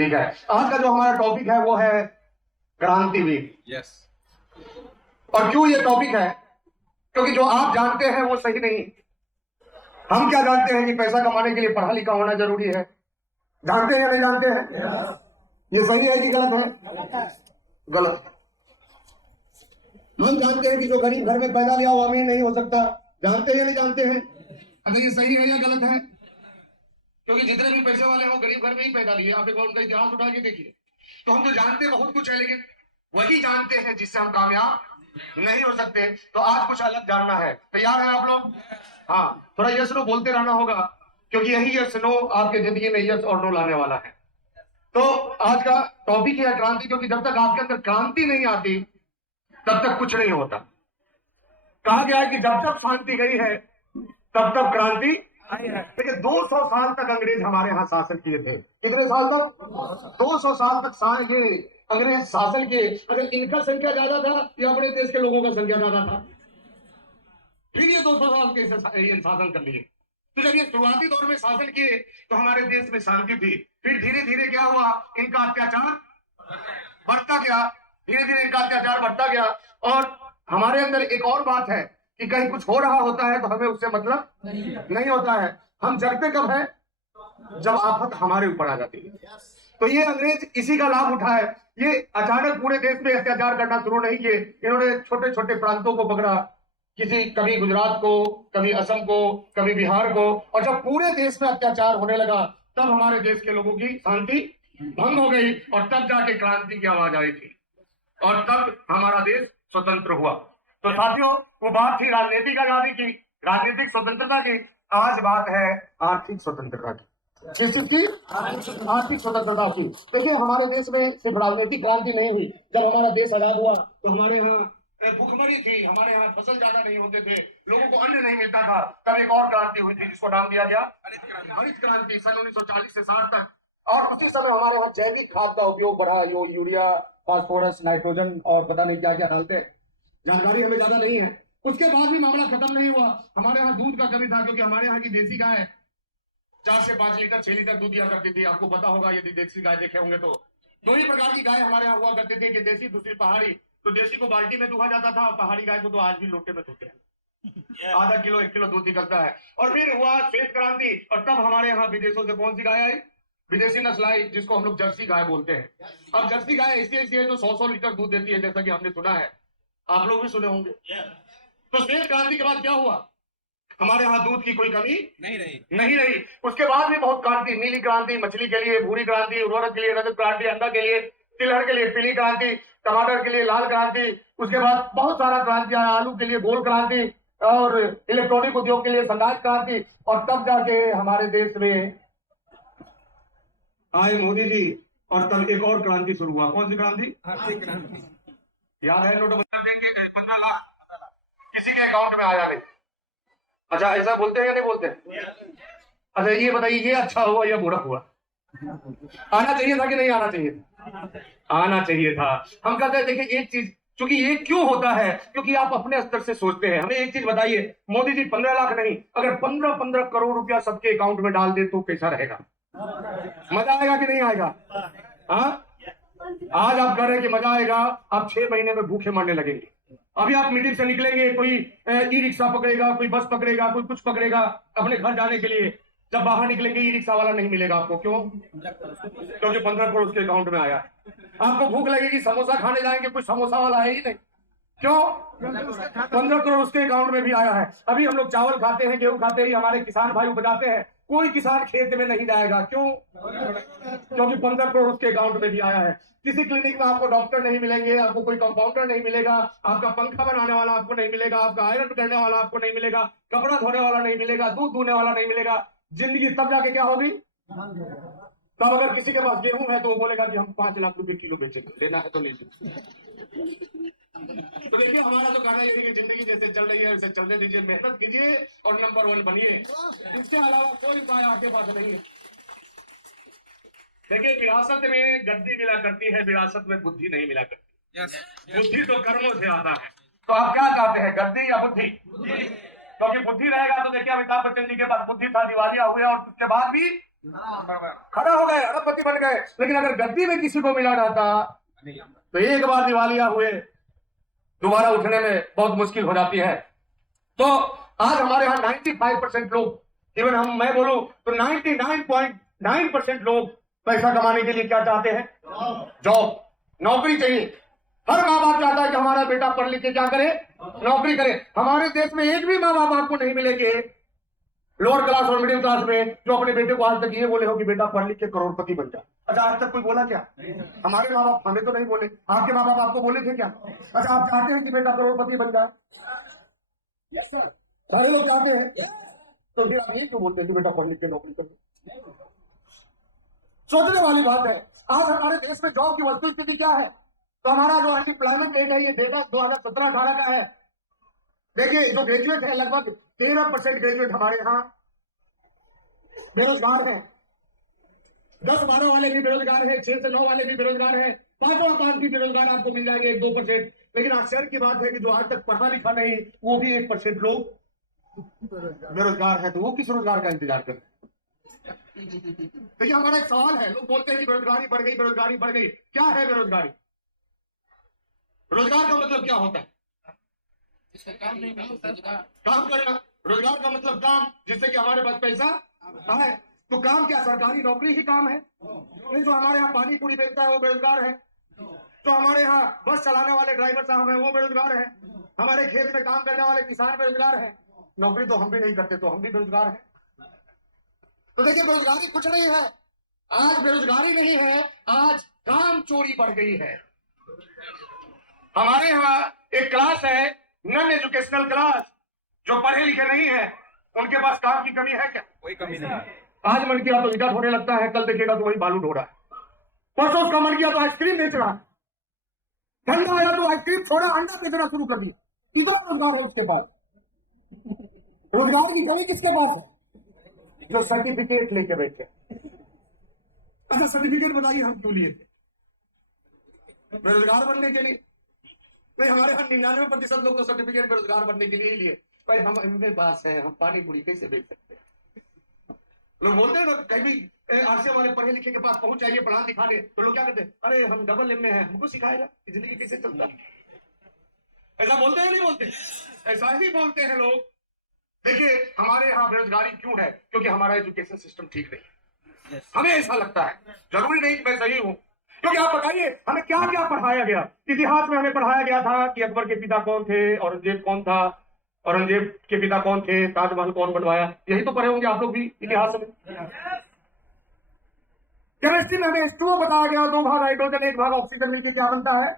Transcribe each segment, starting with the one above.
ठीक है, आज का जो हमारा टॉपिक है वो है क्रांतिवीर। यस। और क्यों ये टॉपिक है? क्योंकि जो आप जानते हैं वो सही नहीं। हम क्या जानते हैं कि पैसा कमाने के लिए पढ़ा लिखा होना जरूरी है। जानते हैं या नहीं जानते हैं? ये सही है कि गलत है? गलत है। हम जानते हैं कि जो गरीब घर में पैदा लिया वो अमीर नहीं हो सकता। जानते हैं या नहीं जानते हैं? अगर ये सही है या गलत है? क्योंकि जितने भी पैसे वाले हैं वो गरीब घर में ही पैदा लिए। आप एक बार उनका इतिहास उठा के देखिए। तो हम तो जानते बहुत कुछ है, लेकिन वही जानते हैं जिससे हम कामयाब नहीं हो सकते। तो आज कुछ अलग जानना है। तैयार हैं आप लोग? हाँ, थोड़ा यस नो बोलते रहना होगा, क्योंकि यही यस नो आपके जिंदगी में यस और नो लाने वाला है। तो आज का टॉपिक है क्रांति, क्योंकि जब तक आपके अंदर क्रांति नहीं आती तब तक कुछ नहीं होता। कहा गया है कि जब तक शांति गई है तब तक क्रांति आई है। देखिए 200 साल तक अंग्रेज हमारे यहाँ शासन किए थे। कितने साल तक? 200 साल तक ये अंग्रेज शासन किए। अगर इनका संख्या ज्यादा था या अपने देश के लोगों का संख्या ज्यादा था? फिर ये 200 साल के ये शासन कर लिए। तो जब ये शुरुआती दौर में शासन किए तो हमारे देश में शांति थी। फिर धीरे धीरे क्या हुआ? इनका अत्याचार बढ़ता गया। धीरे धीरे इनका अत्याचार बढ़ता गया। और हमारे अंदर एक और बात है कि कहीं कुछ हो रहा होता है तो हमें उससे मतलब नहीं होता है। हम जगते कब है? जब आफत हमारे ऊपर आ जाती है। तो ये अंग्रेज इसी का लाभ उठाए। ये अचानक पूरे देश में अत्याचार करना शुरू नहीं किए। इन्होंने छोटे छोटे प्रांतों को पकड़ा, कभी गुजरात को, कभी असम को, कभी बिहार को। और जब पूरे देश में अत्याचार होने लगा तब हमारे देश के लोगों की शांति भंग हो गई और तब जाके क्रांति की आवाज आई थी और तब हमारा देश स्वतंत्र हुआ। तो साथियों, वो बात थी राजनीतिक आजादी की, राजनीतिक स्वतंत्रता की। आज बात है आर्थिक स्वतंत्रता की। किस चीज की? आर्थिक स्वतंत्रता की। देखिए हमारे देश में सिर्फ राजनीतिक क्रांति नहीं हुई। जब हमारा देश आजाद हुआ तो हमारे यहाँ भूखमरी थी, हमारे यहाँ फसल ज्यादा नहीं होते थे, लोगों को अन्न नहीं मिलता था। तब एक और क्रांति हुई थी जिसको नाम दिया गया हरित क्रांति, सन 1940 से 60 तक। और उसी समय हमारे यहाँ जैविक खाद का उपयोग बढ़ा। यो यूरिया, फास्फोरस, नाइट्रोजन और पता नहीं क्या क्या डालते हैं, जानकारी हमें ज्यादा नहीं है। उसके बाद भी मामला खत्म नहीं हुआ। हमारे यहाँ दूध का कमी था, क्योंकि हमारे यहाँ की देसी गाय 4 से 5 लीटर 6 लीटर दूध दिया करती थी। आपको पता होगा यदि देसी गाय देखे होंगे तो। दो ही प्रकार की गाय हमारे यहाँ हुआ करती थी, कि देसी, दूसरी पहाड़ी। तो देसी को बाल्टी में दुहा जाता था और पहाड़ी गाय को तो आज भी लोटे में धोते हैं। आधा किलो 1 किलो दूध निकलता है। और फिर हुआ श्वेत क्रांति और तब हमारे यहाँ विदेशों से कौन सी गाय आई? विदेशी नस्ल आई, जिसको हम लोग जर्सी गाय बोलते हैं। अब जर्सी गाय ऐसी है जो 100 लीटर दूध देती है, जैसा कि हमने सुना है, आप लोग भी सुने होंगे। तो श्वेत क्रांति के बाद क्या हुआ? हमारे यहाँ दूध की कोई कमी नहीं रही। उसके बाद भी बहुत क्रांति, नीली क्रांति मछली के लिए, भूरी क्रांति उर्वरक के लिए, रजत क्रांति अंडा के लिए, तिलहन के लिए पीली क्रांति, टमाटर के लिए लाल क्रांति। उसके बाद बहुत सारा क्रांति आया, आलू के लिए गोल क्रांति और इलेक्ट्रॉनिक उद्योग के लिए संघात क्रांति। और तब जाके हमारे देश में आए मोदी जी और तब एक और क्रांति शुरू हुआ। कौन सी क्रांति? आर्थिक क्रांति। याद है? नोटबंदी 15 लाख किसी के अकाउंट में आया नहीं। अच्छा, ऐसा बोलते हैं या नहीं बोलते? अच्छा ये बताइए, ये अच्छा हुआ या बुरा हुआ? आना चाहिए था कि नहीं आना चाहिए था? आना चाहिए था। हम कहते हैं देखिए एक चीज, क्योंकि ये क्यों होता है? क्योंकि आप अपने स्तर से सोचते हैं। हमें एक चीज बताइए, मोदी जी 15 लाख नहीं, अगर 15-15 करोड़ रुपया सबके अकाउंट में डाल दे तो कैसा रहेगा? मजा आएगा कि नहीं आएगा? हाँ, आज आप कह रहे हैं कि मजा आएगा, आप 6 महीने में भूखे मरने लगेंगे। अभी आप मीटिंग से निकलेंगे, कोई ई रिक्शा पकड़ेगा, कोई बस पकड़ेगा, कोई कुछ पकड़ेगा अपने घर जाने के लिए। जब बाहर निकलेंगे ई रिक्शा वाला नहीं मिलेगा आपको। क्यों? क्योंकि 15 करोड़ उसके अकाउंट में आया है। आपको भूख लगेगी, समोसा खाने जाएंगे, कोई समोसा वाला है ही नहीं। क्यों? 15 करोड़ उसके अकाउंट में भी आया है। अभी हम लोग चावल खाते हैं, गेहूं खाते हैं, हमारे किसान भाई उपजाते हैं, कोई किसान खेत में नहीं जाएगा। क्यों? क्योंकि 15 करोड़ उसके अकाउंट में भी आया है। किसी क्लिनिक में आपको डॉक्टर नहीं मिलेंगे, आपको कोई कंपाउंडर नहीं मिलेगा, आपका पंखा बनाने वाला आपको नहीं मिलेगा, आपका आयरन करने वाला आपको नहीं मिलेगा, कपड़ा धोने वाला नहीं मिलेगा, दूध धोने वाला नहीं मिलेगा। जिंदगी तब जाके क्या होगी? तब अगर किसी के पास गेहूं है तो वो बोलेगा कि हम 5 लाख रुपए किलो बेचेंगे, लेना है तो ले लीजिए। तो देखिए हमारा तो कहना यही है कि जिंदगी जैसे चल रही है वैसे चलने दीजिए, मेहनत कीजिए और नंबर 1 बनिए। इसके अलावा कोई उपाय आपके पास नहीं है। देखिए विरासत में गद्दी मिला करती है, विरासत में बुद्धि नहीं मिला करती। बुद्धि तो कर्मों से आता है। तो आप क्या चाहते हैं, गद्दी या बुद्धि? क्योंकि बुद्धि रहेगा तो देखिए अमिताभ बच्चन जी के पास बुद्धि था, दिवालिया हुए और उसके बाद भी खड़ा हो गए, अरबपति बन गए। लेकिन अगर गद्दी में किसी को मिला रहता तो एक बार दिवालिया हुए, दोबारा उठने में बहुत मुश्किल हो जाती है। तो आज हमारे यहाँ 95% लोग, इवन मैं बोलूं तो 99.9% लोग पैसा कमाने के लिए क्या चाहते हैं? जॉब, नौकरी चाहिए। हर माँ बाप चाहता है कि हमारा बेटा पढ़ लिख के क्या करे? नौकरी करे। हमारे देश में एक भी माँ बाप आपको नहीं मिलेंगे लोअर क्लास और मिडिल क्लास में जो अपने बेटे को आज तक ये बोले हो कि बेटा पढ़ लिख के करोड़पति बन जा। अच्छा, आज तक कोई बोला क्या? हमारे माँ बाप हमें तो नहीं बोले, आपके माँ बाप आपको बोले थे क्या? अच्छा, आप चाहते हैं कि बेटा करोड़पति बन जाए? यस सर, सारे लोग चाहते हैं। तो फिर आप ये क्यों बोलते हैं कि बेटा पढ़ लिख के नौकरी कर? सोचने वाली बात है। आज हमारे देश में जॉब की वस्तु स्थिति क्या है? तो हमारा जो अनएम्प्लॉयमेंट रेट है, ये डेटा 2017-18 का है। देखिए, जो ग्रेजुएट है लगभग 13% ग्रेजुएट हमारे यहाँ बेरोजगार हैं। 10-12 वाले भी बेरोजगार हैं, 6 से 9 वाले भी बेरोजगार हैं, 5 भी बेरोजगार आपको मिल जाएंगे, 1-2%। लेकिन आश्चर्य की बात है कि जो आज तक पढ़ा लिखा नहीं, वो भी 1% लोग बेरोजगार है। तो वो किस रोजगार का इंतजार कर? तो ये हमारा एक सवाल है। लोग बोलते हैं कि बेरोजगारी बढ़ गई, बेरोजगारी बढ़ गई। क्या है बेरोजगारी? रोजगार का मतलब क्या होता है? काम करना। रोजगार का मतलब काम, जिससे कि हमारे पास पैसा आए। तो काम क्या? सरकारी नौकरी ही काम है? नहीं। जो हमारे यहाँ पानी पूरी बेचता है वो बेरोजगार है। तो हमारे यहाँ बस चलाने वाले ड्राइवर साहब हैं, वो बेरोजगार है। हमारे खेत में काम करने वाले किसान बेरोजगार है। नौकरी तो हम भी नहीं करते, तो हम भी बेरोजगार हैं। तो देखिए, बेरोजगारी कुछ नहीं है। आज बेरोजगारी नहीं है, आज काम चोरी बढ़ गई है। हमारे यहाँ एक क्लास है, नॉन एजुकेशनल क्लास, जो पढ़े लिखे नहीं है। उनके पास काम की कमी है क्या? कोई कमी नहीं है। आज मन किया तो ईटा ढोने लगता है, कल देखेगा तो वही बालू ढो रहा है। परसों उसका मन किया तो आइसक्रीम बेच रहा है, ठंडा आया तो आइसक्रीम छोड़ा, अंडा बेचना शुरू कर दिया। कितना रोजगार है उसके पास? रोजगार की कमी किसके पास है? जो सर्टिफिकेट लेके बैठे। अच्छा, सर्टिफिकेट बताइए हम क्यों लिए थे? बेरोजगार बनने के लिए नहीं। हमारे यहाँ 99% लोग तो सर्टिफिकेट बेरोजगार बनने के लिए ही लिए। भाई हम एमए पास है, हम पानी पूरी कैसे बेच सकते हैं? लोग बोलते हैं ना, कहीं भी आरसीए वाले पढ़े लिखे के पास पहुंच जाइए पढ़ा दिखाने, तो लोग क्या कहते हैं? अरे हम डबल एमए हैं, हमको सिखाएगा कि जिंदगी कैसे चलता है। ऐसा बोलते हैं नहीं बोलते? ऐसा ही बोलते हैं लोग। देखिए, हमारे यहाँ बेरोजगारी क्यों है? क्योंकि हमारा एजुकेशन सिस्टम ठीक नहीं है। हमें ऐसा लगता है, जरूरी नहीं कि मैं सही हूं। क्योंकि आप बताइए, हमें क्या क्या पढ़ाया गया? इतिहास में हमें पढ़ाया गया था कि अकबर के पिता कौन थे, औरंगजेब कौन था, औरंगजेब के पिता कौन थे, ताजमहल कौन बनवाया। यही तो पढ़े होंगे आप लोग भी इतिहास में। केमिस्ट्री में हमें H2O बताया गया, 2 भाग हाइड्रोजन 1 भाग ऑक्सीजन मिलकर क्या बनता है?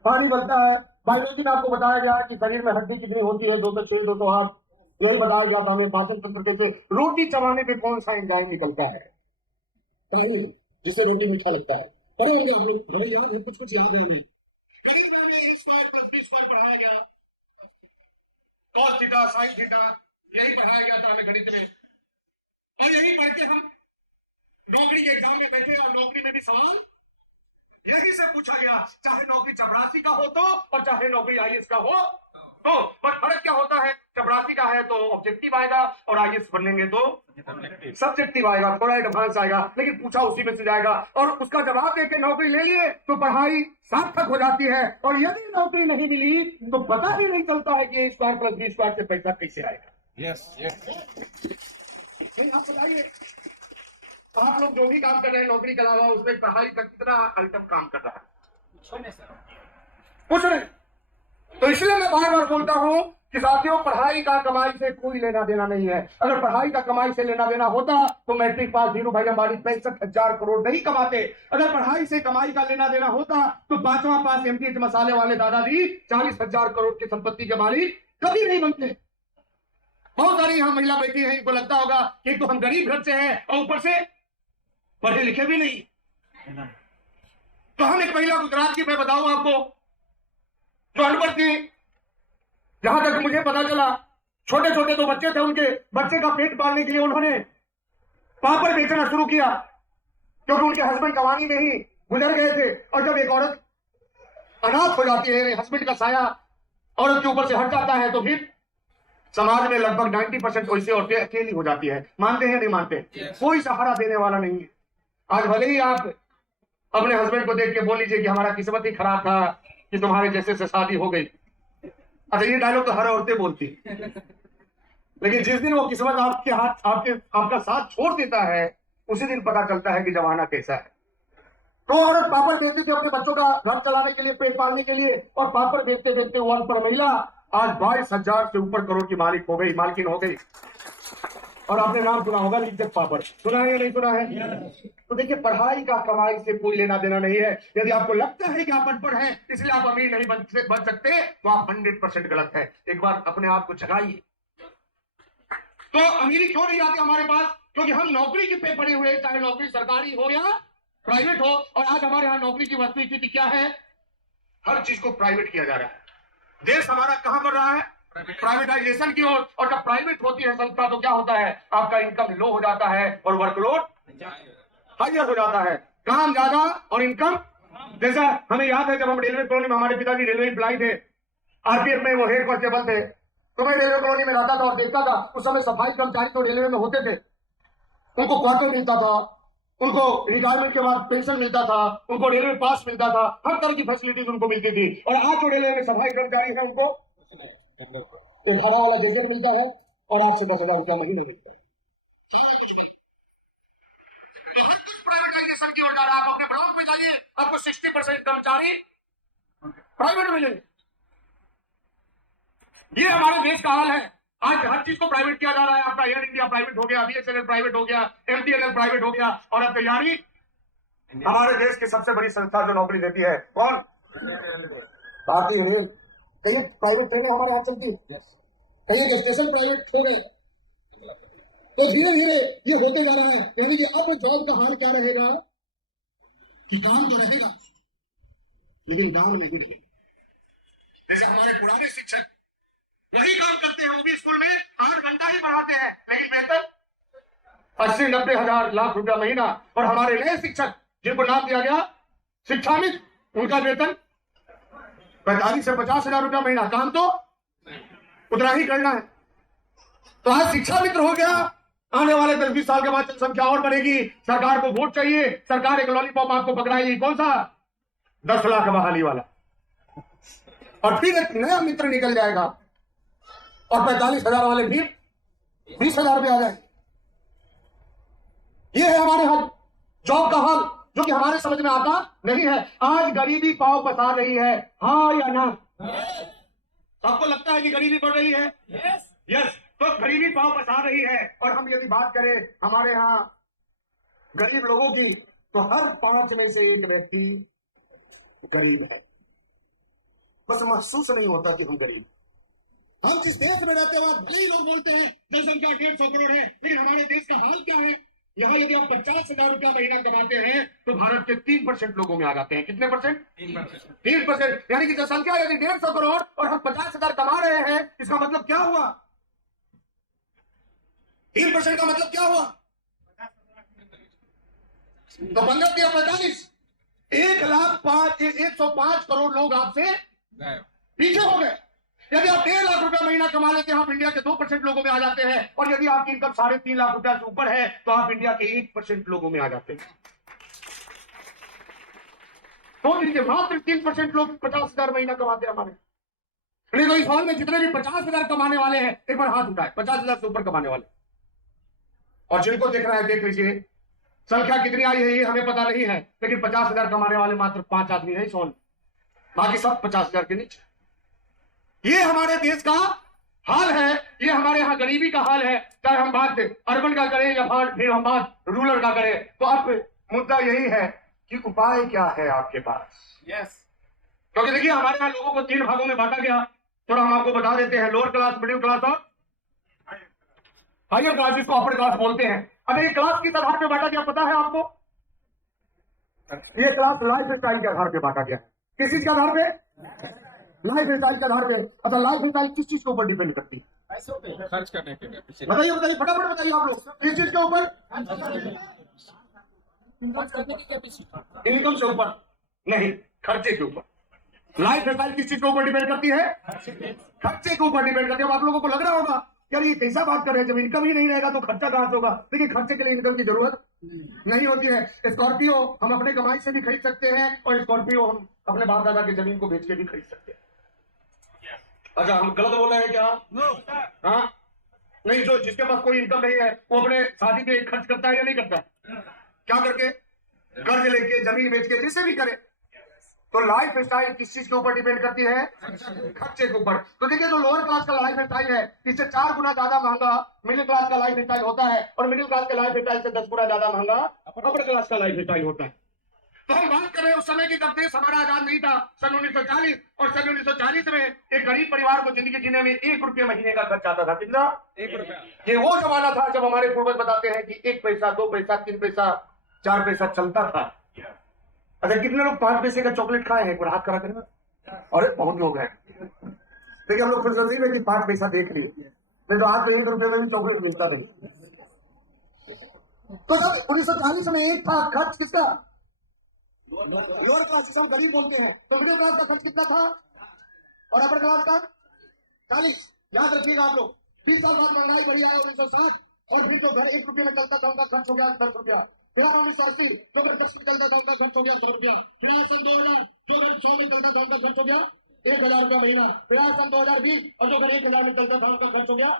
पानी बनता है। बायोलॉजी में आपको बताया गया कि शरीर में हड्डी कितनी होती है, 206, 208। यही बताया गया था हमें। पाचन तंत्र कैसे, रोटी चबाने पे कौन सा एंजाइम निकलता है, जिससे रोटी मीठा लगता है। पढ़े होंगे आप लोग, हमें याद है, कुछ कुछ याद है हमें। गणित में हमें a² + b² पढ़ाया गया, cos थीटा sin थीटा, यही पढ़ाया गया था हमें गणित में। और यही पढ़ के हम नौकरी के एग्जाम में बैठे, और नौकरी में भी सवाल यही से पूछा गया, चाहे नौकरी चपरासी का हो तो, और चाहे नौकरी आईएएस का हो तो। पर फर्क क्या होता है? चपरासी का है तो ऑब्जेक्टिव आएगा, और आईएएस बनेंगे तो सब्जेक्टिव आएगा, थोड़ा एडवांस आएगा, लेकिन पूछा उसी में से जाएगा। और उसका जवाब देके नौकरी ले लिए तो पढ़ाई सार्थक हो जाती है। और यदि नौकरी नहीं मिली तो पता ही नहीं चलता है कि a² + b² से पैसा कैसे आएगा। यस आप बताइए, आप लोग जो भी काम कर रहे हैं नौकरी के अलावा, उसमें पढ़ाई का कितना आइटम काम कर रहा है? कुछ नहीं। तो इसलिए मैं बार बार बोलता हूं कि साथियों, पढ़ाई का कमाई से कोई लेना देना नहीं है। अगर पढ़ाई का कमाई से लेना देना होता तो मैट्रिक पास धीरू भाई अंबानी 65,000 करोड़ नहीं कमाते। अगर पढ़ाई से कमाई का लेना देना होता तो 5वां पास MTH मसाले वाले दादाजी 40,000 करोड़ की संपत्ति के मालिक कभी नहीं बनते। बहुत सारी यहाँ महिला बैठी है, इनको लगता होगा कि तो हम गरीब घर से हैं और ऊपर से पढ़े लिखे भी नहीं। तो हम एक महिला गुजरात की मैं बताऊं आपको, जो अनपढ़ थी, जहां तक मुझे पता चला, छोटे छोटे 2 बच्चे थे, उनके बच्चे का पेट पालने के लिए उन्होंने पापड़ बेचना शुरू किया, क्योंकि उनके हस्बैंड कवानी में ही गुजर गए थे। और जब एक औरत अनाथ हो जाती है, हस्बैंड का साया औरत के ऊपर से हट जाता है, तो फिर समाज में लगभग 90% वैसी औरतें अकेली हो जाती है। मानते हैं नहीं मानते? कोई सहारा देने वाला नहीं है। आज भले ही आप अपने हस्बैंड को देख के बोल लीजिए कि हमारा किस्मत ही खराब था कि तुम्हारे जैसे से शादी हो गई। अच्छा, ये डायलॉग तो हर औरतें बोलती, लेकिन जिस दिन वो किस्मत आपके हाथ आपका साथ छोड़ देता है, उसी दिन पता चलता है कि जमाना कैसा है। तो औरत पापड़ बेचती थी अपने बच्चों का घर चलाने के लिए, पेट पालने के लिए, और पापड़ बेचते बेचते वो अनपढ़ महिला आज 22,000 से ऊपर करोड़ की मालिक हो गई, मालकिन हो गई। और आपने नाम सुना होगा लिज्जत पापड़, सुना है या नहीं सुना है? तो देखिए, पढ़ाई का कमाई से कोई लेना देना नहीं है। यदि आपको लगता है कि आप अनपढ़ हैं इसलिए आप अमीर नहीं बन सकते, तो आप 100% गलत है। एक बार अपने आप को जगाइए। तो अमीरी क्यों नहीं आती हमारे पास? क्योंकि हम नौकरी के पे पड़े हुए, चाहे नौकरी सरकारी हो या प्राइवेट हो। और आज हमारे यहाँ नौकरी की वास्तविक स्थिति क्या है? हर चीज को प्राइवेट किया जा रहा है। देश हमारा कहां बढ़ रहा है? प्राइवेटाइजेशन की ओर। और जब प्राइवेट होती है संस्था तो क्या होता है? आपका इनकम लो हो जाता है और वर्कलोड हाइयर हो जाता है। काम ज्यादा और इनकम। जैसा हमें याद है, जब हम रेलवे कॉलोनी में, हमारे पिताजी रेलवे एम्प्लॉय थे, आरपीएफ में वो हेड कांस्टेबल थे, तो मैं रेलवे कॉलोनी में रहता था और देखता था उस समय सफाई कर्मचारी तो रेलवे में होते थे, उनको क्वार्टर मिलता था, उनको रिटायरमेंट के बाद पेंशन मिलता था, उनको रेलवे पास मिलता था, हर तरह की फैसिलिटीज उनको मिलती थी। और आज जो रेलवे में सफाई कर्मचारी है उनको तो हरा वाला जैकेट मिलता है और 8 से 10,000 रुपया महीने मिलता है। तो हर कुछ प्राइवेटाइजेशन की ओर जा रहा है। आप अपने ब्लॉक में जाइए, आपको 60% कर्मचारी प्राइवेट मिलेंगे। ये हमारे देश का हाल है। आज हर चीज को प्राइवेट किया जा रहा है। आपका एयर इंडिया प्राइवेट हो गया, बीएसएनएल प्राइवेट हो गया, एमटीएनएल प्राइवेट हो गया, और अब तैयारी हमारे देश की सबसे बड़ी संस्था जो नौकरी देती है, कौन? भारतीय रेल। कई प्राइवेट ट्रेनें हमारे यहाँ चलती है, कई के स्टेशन प्राइवेट हो गए। तो धीरे धीरे ये होते जा रहा है। यानी कि अब जॉब का हाल क्या रहेगा कि काम तो रहेगा लेकिन दाम नहीं रहेगा। जैसे हमारे पुराने शिक्षक वही काम करते हैं, वो भी स्कूल में 8 घंटा ही पढ़ाते हैं, लेकिन वेतन 80-90 हजार लाख रुपया महीना। और हमारे नए शिक्षक जिनको नाम दिया गया शिक्षा मित्र, उनका वेतन 45 से 50 हजार रुपया महीना। काम तो उतना ही करना है। तो आज शिक्षा मित्र हो गया। आने वाले 10-20 साल के बाद जनसंख्या और बढ़ेगी। सरकार को वोट चाहिए, सरकार एक लॉलीपॉप आपको पकड़ाएगी, कौन सा? 10 लाख बहाली वाला। और फिर एक नया मित्र निकल जाएगा और 45,000 वाले भी 20,000 रुपये आ जाएंगे। ये है हमारे हाल, जॉब का हाल, जो कि हमारे समझ में आता नहीं है। आज गरीबी पांव पसार रही है, हाँ या ना? सबको लगता है कि गरीबी बढ़ रही है। यस। तो गरीबी पांव पसार रही है। और हम यदि बात करें हमारे यहाँ गरीब लोगों की, तो हर 5 में से 1 व्यक्ति गरीब है। बस महसूस नहीं होता कि हम गरीब। हम जिस देश में रहते हैं भले ही लोग बोलते हैं जनसंख्या 150 करोड़ है, लेकिन हमारे देश का हाल क्या है? यहाँ यदि आप 50,000 रुपया महीना कमाते हैं तो भारत के 3% लोगों में आ जाते हैं। कितने परसेंट? 3%। यानी कि जनसंख्या यदि 150 करोड़ और हम 50,000 कमा रहे हैं, इसका मतलब क्या हुआ? 3% का मतलब क्या हुआ? तो 15 दिया 45, 105 करोड़ लोग आपसे पीछे हो गए। यदि आप 1.5 लाख रुपया महीना कमा लेते हैं, आप इंडिया के 2% लोगों में आ जाते हैं। और यदि आपकी इनकम 3.5 लाख रुपया से ऊपर है तो आप इंडिया के 1% लोगों में आ जाते हैं। तो देखिए, मात्र 3% लोग 50,000 महीना कमाते हैं हमारे। तो इस हाल में जितने भी 50,000 कमाने वाले हैं, एक बार हाथ उठाए 50,000 से ऊपर कमाने वाले। और जिनको देख रहा है देख लीजिए, संख्या कितनी आई है ये हमें पता नहीं है, लेकिन 50,000 कमाने वाले मात्र 5 आदमी है इस हाल में, बाकी सब 50,000 के नीचे। ये हमारे देश का हाल है। ये हमारे यहाँ गरीबी का हाल है। चाहे हम बात अर्बन का करें या फिर हम बात रूरल का करें, तो अब मुद्दा यही है कि उपाय क्या है आपके पास? क्योंकि देखिए, हमारे यहाँ लोगों को 3 भागों में बांटा गया। थोड़ा हम आपको बता देते हैं, लोअर क्लास, मिडिल क्लास और हायर क्लास, जिसको अपर क्लास बोलते हैं। अब ये क्लास किस आधार पर बांटा गया पता है आपको? ये क्लास लाइफ स्टाइल के आधार पर बांटा गया। किस चीज के आधार पे? लाइफ स्टाइल के आधार पे। अच्छा, लाइफ स्टाइल किस चीज के ऊपर डिपेंड करती है? पैसों पे, खर्च करने पे। बताइए फटाफट बताइए आप लोग, किस चीज के ऊपर? इनकम से ऊपर नहीं, खर्चे के ऊपर। लाइफ स्टाइल किस चीज के ऊपर डिपेंड करती है? खर्चे के ऊपर डिपेंड करती है। अब आप लोगों को लग रहा होगा यार ये कैसा बात कर रहे हैं, जब इनकम ही नहीं रहेगा तो खर्चा कहां से होगा? देखिए खर्चे के लिए इनकम की जरूरत नहीं होती है। स्कॉर्पियो हम अपने कमाई से भी खरीद सकते हैं और स्कॉर्पियो हम अपने बाप दादा की जमीन को बेच के भी खरीद सकते हैं। अच्छा हम गलत बोल रहे हैं क्या? हाँ नहीं, जो जिसके पास कोई इनकम नहीं है वो अपने शादी पे खर्च करता है या नहीं करता? क्या करके? कर्ज लेके, जमीन बेच के, जिसे भी करे। तो लाइफ स्टाइल किस चीज के ऊपर डिपेंड करती है? खर्चे के ऊपर। तो देखिए जो लोअर क्लास का लाइफ स्टाइल है इससे 4 गुना ज्यादा महंगा मिडिल क्लास का लाइफ स्टाइल होता है और मिडिल क्लास के लाइफ स्टाइल से 10 गुना ज्यादा महंगा अपर क्लास का लाइफ स्टाइल होता है। तो हम बात कर रहे हैं उस समय की, जब देश हमारा आजाद नहीं था, सन 1940, और सन 1940 में एक गरीब परिवार को जिंदगी जीने में 1 रुपये महीने का खर्च आता था। कितना? 1 रुपया। ये वो जमाना था जब हमारे पूर्वज बताते हैं कि 1 पैसा, 2 पैसा, 3 पैसा, 4 पैसा चलता था। अगर कितने लोग 5 पैसे का चॉकलेट खाए हैं? हाथ करा करना। अरे बहुत लोग हैं। देखिए हम लोग खुश नसीब है कि 5 पैसा देख लिए, नहीं तो आज तो 1 रुपये में भी चॉकलेट मिलता नहीं। तो जब 1940 में एक था खर्च किसका? लोअर क्लास, जिसे हम गरीब बोलते हैं। तो मिडिल क्लास का खर्च कितना था और अपर क्लास का 40। याद रखिएगा आप लोग। 20 साल बाद महंगाई बढ़ी है 1960, और फिर जो घर 1 रुपये में चलता था उनका खर्च हो गया 10 रुपया। फिर 1980 जो घर 10 में चलता था उनका खर्च हो गया 100 रुपया। फिर सन 2000 जो घर 100 में चलता था उनका खर्च हो गया 1000 रुपया महीना। फिर सन 2020 और जो घर 1000 में चलता था उनका खर्च हो गया।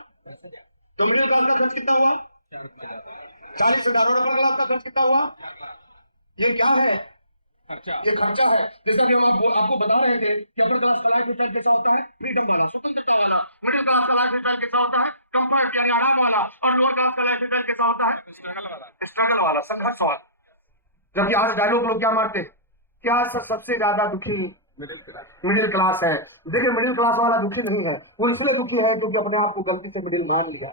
तो मिडिल क्लास का खर्च कितना हुआ? 40,000। और अपर क्लास का खर्च कितना हुआ? ये क्या है? ये खर्चा है। जैसा कि हम आपको बता रहे थे कि अपर क्लास का लाइफ स्टाइल कैसा होता है? फ्रीडम वाला, स्वतंत्रता वाला। मिडिल क्लास का लाइफ स्टाइल कैसा होता है? कंफर्ट यानी आराम वाला। और लोअर क्लास का लाइफ स्टाइल कैसा होता है? स्ट्रगल वाला, संघर्ष वाला। जबकि आज डायलॉग लोग क्या मारते? क्या सबसे ज्यादा दुखी मिडिल क्लास है। देखिए मिडिल क्लास वाला दुखी नहीं है, वो इसलिए दुखी है क्योंकि अपने आप को गलती से मिडिल मान लिया।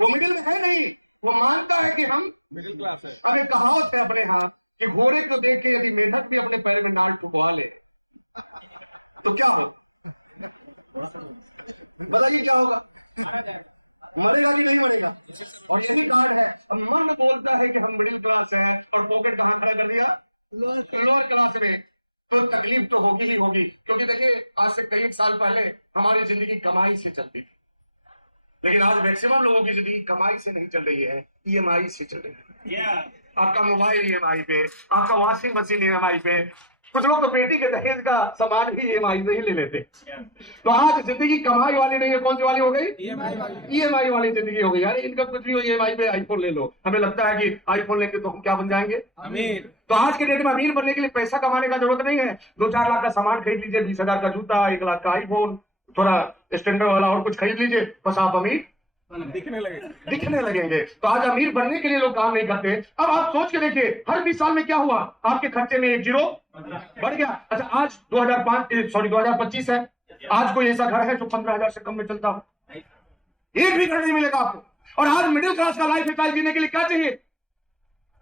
वो मिडिल में है नहीं, वो मानता है कि हम मिडिल क्लास है। अब एक कहावत है अपने यहाँ कि घोड़े को देख के यदि मेढक भी अपने पैर में नाल ठुकवा ले तो क्या हो? बताइए क्या होगा? मरेगा कि नहीं मरेगा? और यही कार्ड है। और मन बोलता है कि हम मिडिल क्लास हैं और पॉकेट कहां खड़ा कर दिया? लोअर क्लास में। तो तकलीफ तो होगी ही होगी, क्योंकि देखिए आज से कई साल पहले हमारी जिंदगी कमाई से चलती थी, लेकिन आज मैक्सिमम लोगों की जिंदगी कमाई से नहीं चल रही है, ईएमआई से चल रही है। आपका मोबाइल ईएमआई पे, आपका वॉशिंग मशीन ईएमआई पे, कुछ लोग तो बेटी के दहेज का सामान भी ईएमआई से ही ले लेते। तो आज जिंदगी कमाई वाली नहीं है, कौन सी वाली हो गई? ईएमआई वाली जिंदगी हो गई। यार इनका कुछ भी हो, ईएमआई पे आईफोन ले लो। हमें लगता है कि आईफोन लेके तो हम क्या बन जाएंगे? अमीर। तो आज के डेट में अमीर बनने के लिए पैसा कमाने का जरूरत नहीं है। 2-4 लाख का सामान खरीद लीजिए, 20,000 का जूता, 1 लाख का आईफोन, थोड़ा स्टैंडर्ड वाला और कुछ खरीद लीजिए, बस आप अमीर दिखने लगेंगे। तो आज अमीर बनने के लिए लोग काम नहीं करते। अब आप सोच के देखिए हर 20 साल में क्या हुआ? आपके खर्चे में 1 जीरो बढ़ गया। अच्छा आज 2025 है, आज कोई ऐसा घर है जो 15,000 से कम में चलता हो? एक भी घर नहीं मिलेगा आपको। और आज मिडिल क्लास का लाइफ स्टाइल जीने के लिए क्या चाहिए?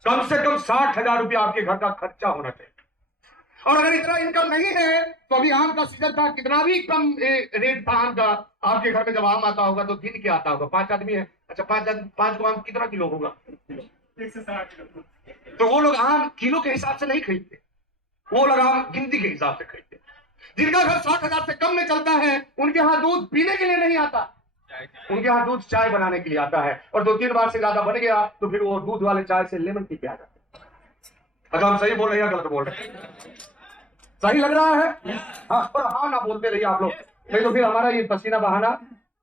कम से कम 60,000 रुपया आपके घर का खर्चा होना चाहिए। और अगर इतना इनकम नहीं है तो अभी आम का सीजन था, कितना भी कम रेट था आम का, आपके घर में जब आम आता होगा तो गिन के आता होगा। 5 आदमी है, अच्छा 5 को आम कितना किलो होगा? 160 किलो। तो वो लोग आम किलो के हिसाब से नहीं खरीदते, वो लोग आम गिनती के हिसाब से खरीदते। जिनका घर 60,000 से कम में चलता है उनके यहाँ दूध पीने के लिए नहीं आता, उनके यहाँ दूध चाय बनाने के लिए आता है। और 2-3 बार से ज्यादा बन गया तो फिर वो दूध वाले चाय से लेमन टी पे आ जाते। अच्छा हम सही बोल रहे हैं या गलत बोल रहे हैं? सही लग रहा है? हाँ, पर हाँ ना बोलते रहिए आप लोग, नहीं तो फिर हमारा ये पसीना बहाना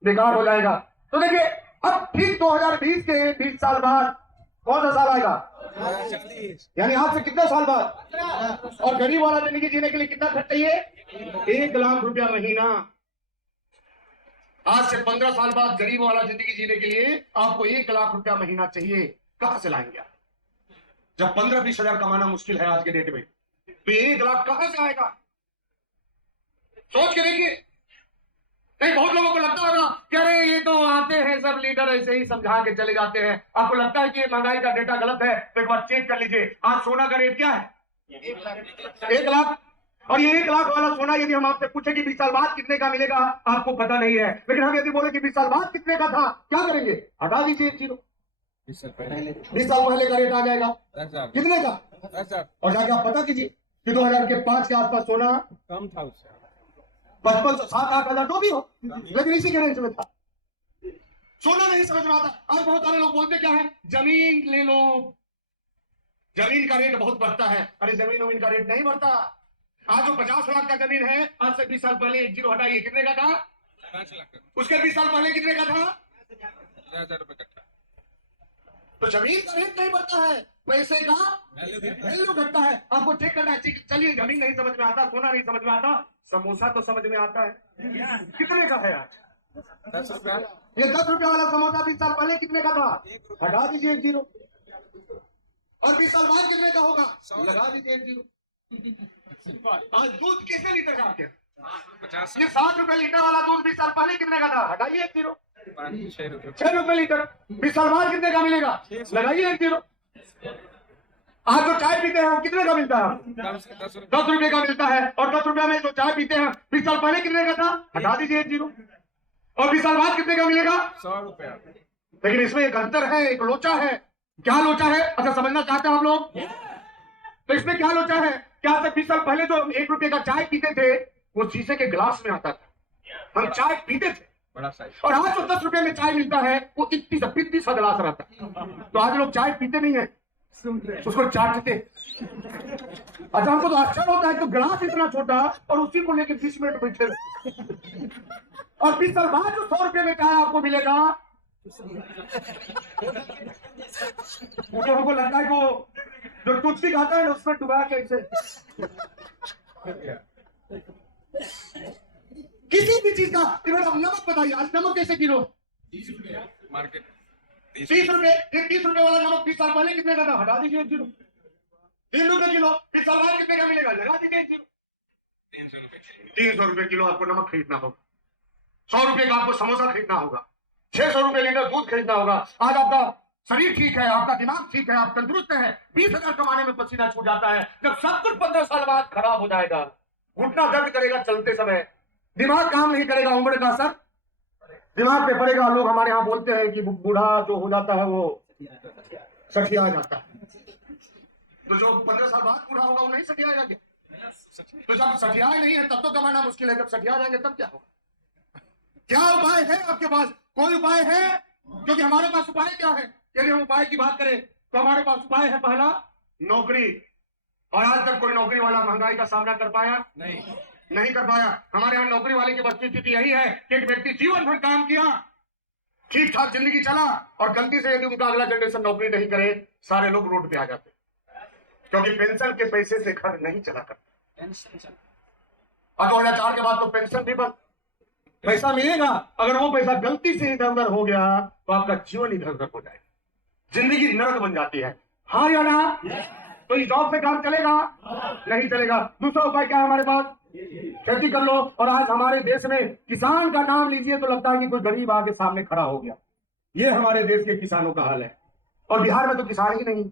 बेकार हो जाएगा। तो देखिए अब ठीक 2020 के 20 साल बाद कौन सा साल आएगा? 40। यानी आज से कितने साल बाद? और गरीब वाला जिंदगी जीने के लिए कितना खर्च चाहिए? 1 लाख रुपया महीना। आज से 15 साल बाद गरीब वाला जिंदगी जीने के लिए आपको 1 लाख रुपया महीना चाहिए। कहां से लाएंगे आप? जब 15-20 हजार कमाना मुश्किल है आज के डेट में, तो 1 लाख कहां से आएगा? सोच के देखिए। नहीं बहुत लोगों को लगता होगा कि अरे ये तो आते हैं सब लीडर ऐसे ही समझा के चले जाते हैं। आपको लगता है कि ये महंगाई का डेटा गलत है तो एक बार चेक कर लीजिए। आज सोना का रेट क्या है? 1 लाख। और ये 1 लाख वाला सोना यदि हम आपसे पूछे कि 20 साल बाद कितने का मिलेगा, आपको पता नहीं है। लेकिन हम यदि बोले कि 20 साल बाद कितने का था, क्या करेंगे? हटा दीजिए 0। 20 साल पहले का रेट आ जाएगा कितने का? और जाके आप पता कीजिए कि 2005 के आसपास सोना कम था उससे। 5500-7-8 हजार जो भी हो, लेकिन इसी के रेंज में था। सोना नहीं समझ में आता। आज बहुत सारे लोग बोलते क्या है, जमीन ले लो, जमीन का रेट बहुत बढ़ता है। अरे जमीन का रेट नहीं बढ़ता। आज जो 50 लाख का जमीन है, आज से 20 साल पहले 1 जीरो हटाइए, कितने का था? 5 लाख का। उसके 20 साल पहले कितने का था? 10,000 रुपए कट्टा। तो जमीन का रेट नहीं बढ़ता है, पैसे का वैल्यू घटता है। आपको चेक करना है। चलिए जमीन नहीं समझ में आता, सोना नहीं समझ में आता, समोसा तो समझ में आता है। कितने का है आज? 10 रुपया। ये 10 रुपया वाला समोसा 20 साल पहले कितने का था? हटा दीजिए 1 जीरो। और 20 साल बाद कितने का होगा? लगा दीजिए 1 जीरो। आज दूध कितने लीटर का आपके? 50। ये 60 रुपए लीटर वाला दूध 20 साल पहले कितने का था? हटाइए 1 जीरो। 6 रुपये। 6 रुपए लीटर। 20 साल बाद कितने का मिलेगा? लगाइए 1 जीरो। आज जो चाय पीते हैं वो कितने का मिलता है? 10 रुपए का मिलता है। और 10 रुपए में जो चाय पीते हैं 20 साल पहले कितने का था? हटा दीजिए 1 जीरो। और 20 साल बाद कितने का मिलेगा? 100 रुपया। लेकिन इसमें एक अंतर है, एक लोचा है। क्या लोचा है? अच्छा समझना चाहते हैं आप लोग? तो इसमें क्या लोचा है? क्या 20 साल पहले जो 1 रुपए का चाय पीते थे वो शीशे के ग्लास में आता था, हम चाय पीते थे। बड़ा साइज। और आज जो 10 रुपए में चाय मिलता है वो 31 गिलास रहता है। तो आज लोग चाय पीते नहीं है, उसको चाटते। अच्छा हमको तो आश्चर्य होता है कि गिलास इतना छोटा और उसी को लेकर 20 मिनट बैठे। और 20 साल बाद जो 100 रुपए में चाय आपको मिलेगा वो हमको लगता है वो जो टूथपिक आता है ना उसमें डुबा के ऐसे। किसी भी चीज का नमक बताइए, आज नमक कैसे किलो? 30 रुपया मार्केट। 30 रुपए। 30 रुपए वाला नमक 20 साल पहले कितने का था? हटा दीजिए 1 जीरो। 3 रुपए किलो। 20 साल बाद कितने का मिलेगा? लगा दीजिए 1 जीरो। 300 रुपए। 300 रुपए किलो आपको नमक खरीदना होगा। 100 रुपए का आपको समोसा खरीदना होगा। 600 रुपए लीटर दूध खरीदना होगा। आज आपका शरीर ठीक है, आपका दिमाग ठीक है, आप तंदुरुस्त हैं, 20,000 कमाने में पसीना छूट जाता है। जब सब कुछ 15 साल बाद खराब हो जाएगा, घुटना दर्द करेगा चलते समय, दिमाग काम नहीं करेगा, उम्र का असर दिमाग पे पड़ेगा। लोग हमारे यहाँ बोलते हैं कि बूढ़ा जो हो जाता है वो सठिया जाता है। तो जो 15 साल बाद बूढ़ा होगा वो नहीं सठियाएगा क्या? तो जब सठियाए नहीं है तब तो कमाना मुश्किल है, जब सठिया जाएंगे तब क्या होगा? क्या उपाय है आपके पास? कोई उपाय है? क्योंकि हमारे पास उपाय क्या है? यदि हम उपाय की बात करें तो हमारे पास उपाय है पहला, नौकरी। और आज तक कोई नौकरी वाला महंगाई का सामना कर पाया? नहीं कर पाया। हमारे यहाँ नौकरी वाले की वस्तुस्थिति यही है कि एक व्यक्ति जीवन भर काम किया, ठीक ठाक जिंदगी चला, और गलती से यदि उनका अगला जनरेशन नौकरी नहीं करे, सारे लोग रोड पे आ जाते, क्योंकि पेंशन के पैसे से घर नहीं चला करता। और 2004 के बाद तो पेंशन भी बंद। पैसा मिलेगा, अगर वो पैसा गलती से इधर उधर हो गया तो आपका जीवन इधर उधर हो जाएगा, जिंदगी नरक बन जाती है। हाँ या ना? तो इस जॉब से काम चलेगा? नहीं चलेगा। दूसरा उपाय क्या है हमारे पास? खेती कर लो। और आज हमारे देश में किसान का नाम लीजिए तो लगता है कि कोई गरीब आके सामने खड़ा हो गया। ये हमारे देश के किसानों का हाल है। और बिहार में तो किसान ही नहीं,